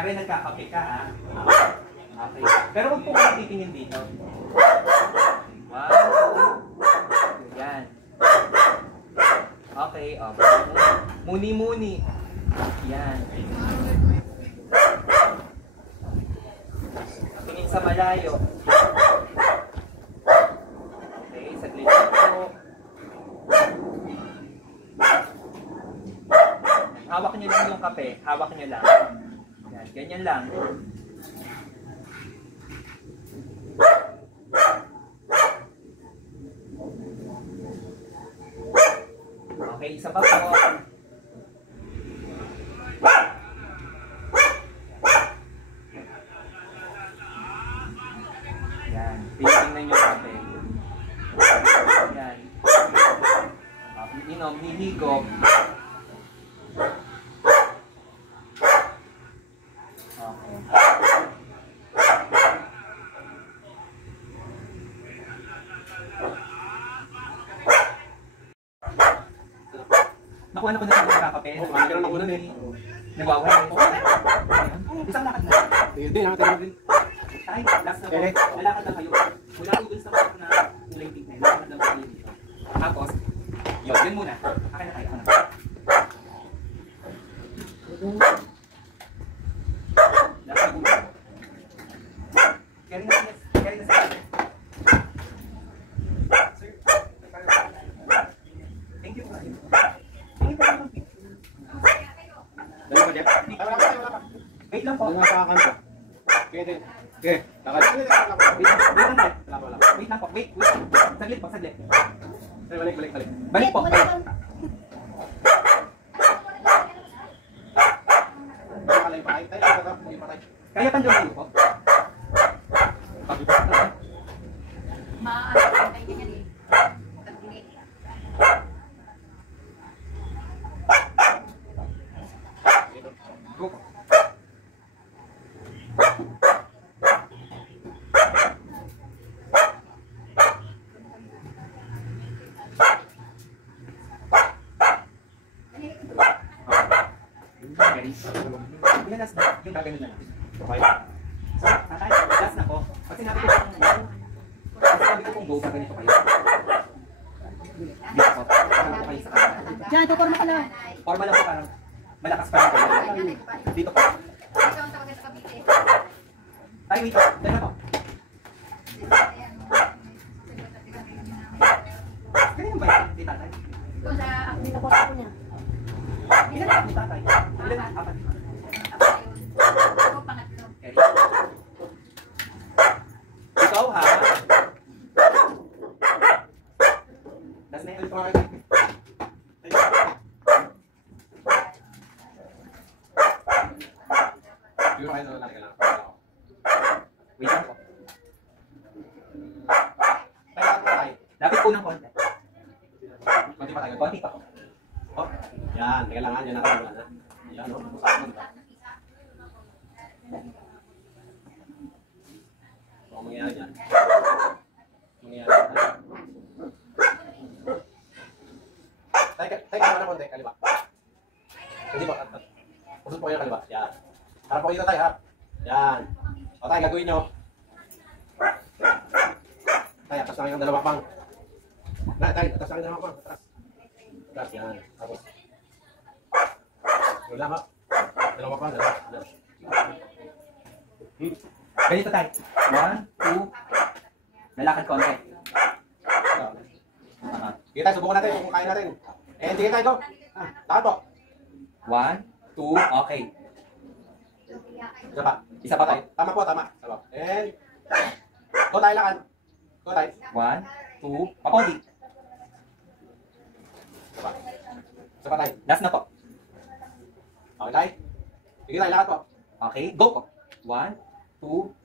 Kunyari, nagkakape ka, ha? Okay. Pero huwag po kayo titingin dito. 1, 2, yan. Okay, muni-muni. Yan. Tingin sa malayo. Okay, saglit lang po. Hawak nyo lang yung kape. Hawak nyo lang. Yan, ganyan lang. Okay, isa pa po. Yan, titingnan nyo kape. Yan. Inom, nihigop. Okay. Nakuha na ko na sa kakakape. Meron ako nun eh. Nagwawala. Isang lakad na. Hindi, nakatira din. Tayo, last na po. Lalakad lang kayo. Mula ko dun sa mga na kulay pink na yun. Lalakad lang kayo dito. Tapos, yun muna. Akin na tayo. Ako na. Last na muna. Carry na siya. Carry na siya. Sir. Thank you. Thank you. Dali pa, Jeff. Wala pa. Wait lang po. Wala sa kanto. Okay, okay. Lakad. Wait lang po. Wait lang po. Wait. Saglit po, saglit. Balik. Balik po. Kaya pa dyan po. Go. Yan, last na. Yung gagawin na lang. Okay. So, tatay, last na po. Pag sinabi ko pong go, pag ganito kayo. Dito po. Parang po kayo sa kanila. Diyan, tutorma ka lang. Forma lang po, parang malakas pa rin kayo. Dito po. Tayo, wait po. Dala po. Ganyan ba yun? Di tatay? Dito po ako niya. Ilan na ni tatay? Ilan na? Apat. Okay. Ikaw ha? Last na yung ulit. Siguro kayo na lang. Wait lang po. Tayo po tayo. Lapit po ng konti. Konti pa tayo. Konti pa po. Oh. Yan, teka lang, yan natin. Yan, no? Ano mangyayari dyan? Mangyayari dyan. Tayo ka naman konti, kaliwa. Hindi po, pusot po kayo kaliwa. Yan. Harap po kayo tayo, harap. Yan. O tayo, gagawin nyo. Tayo, atas na kayo ng dalawa pang. Tayo, atas na kayo ng dalawa pang. Atas. Atas, yan. Tapos. Wala ka. Dalawa pang, dalawa. Ganito tayo. 1, 2. Lalakad konti. Sige tayo, subukan natin kung kaya natin. Eh, sige tayo, go. Lakad po. 1, 2, okay. Isa pa. Isa pa tayo. Tama po, tama. Tama. And, go tayo lakad. Go tayo. 1, 2, pakonti. Isa pa. Isa pa tayo. Last na po. Okay tayo. Sige tayo, lakad po. Okay, go po. 1, 2.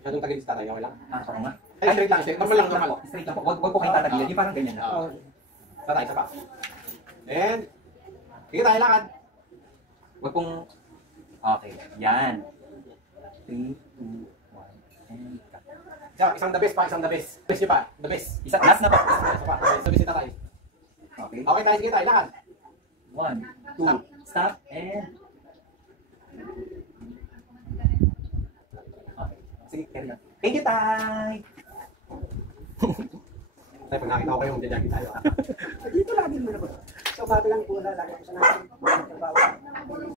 Masyadong tagilid sa tatay, okay lang? Oo nga. Ay, straight lang, straight. Normal lang, normal. Straight lang po. Wag po kayong tatagilid. Yung parang ganyan na. Isa tayo, isa pa. And, sige tayo, lakad. Wag pong... Okay. Yan. 3, 2, 1, and cut. Isang the best pa, isang the best. Best nyo pa, the best. Isa, last na po. Isa pa, the best na tayo. Okay. Okay tayo, sige tayo, lakad. 1, 2. Stop and... Okay. Sige, carry on. Thank you, Tay! Tay, pag nakita ko kayo, magja-jogging tayo. Dito lagi naman ako. So, bago lang po na lagi ko sa natin.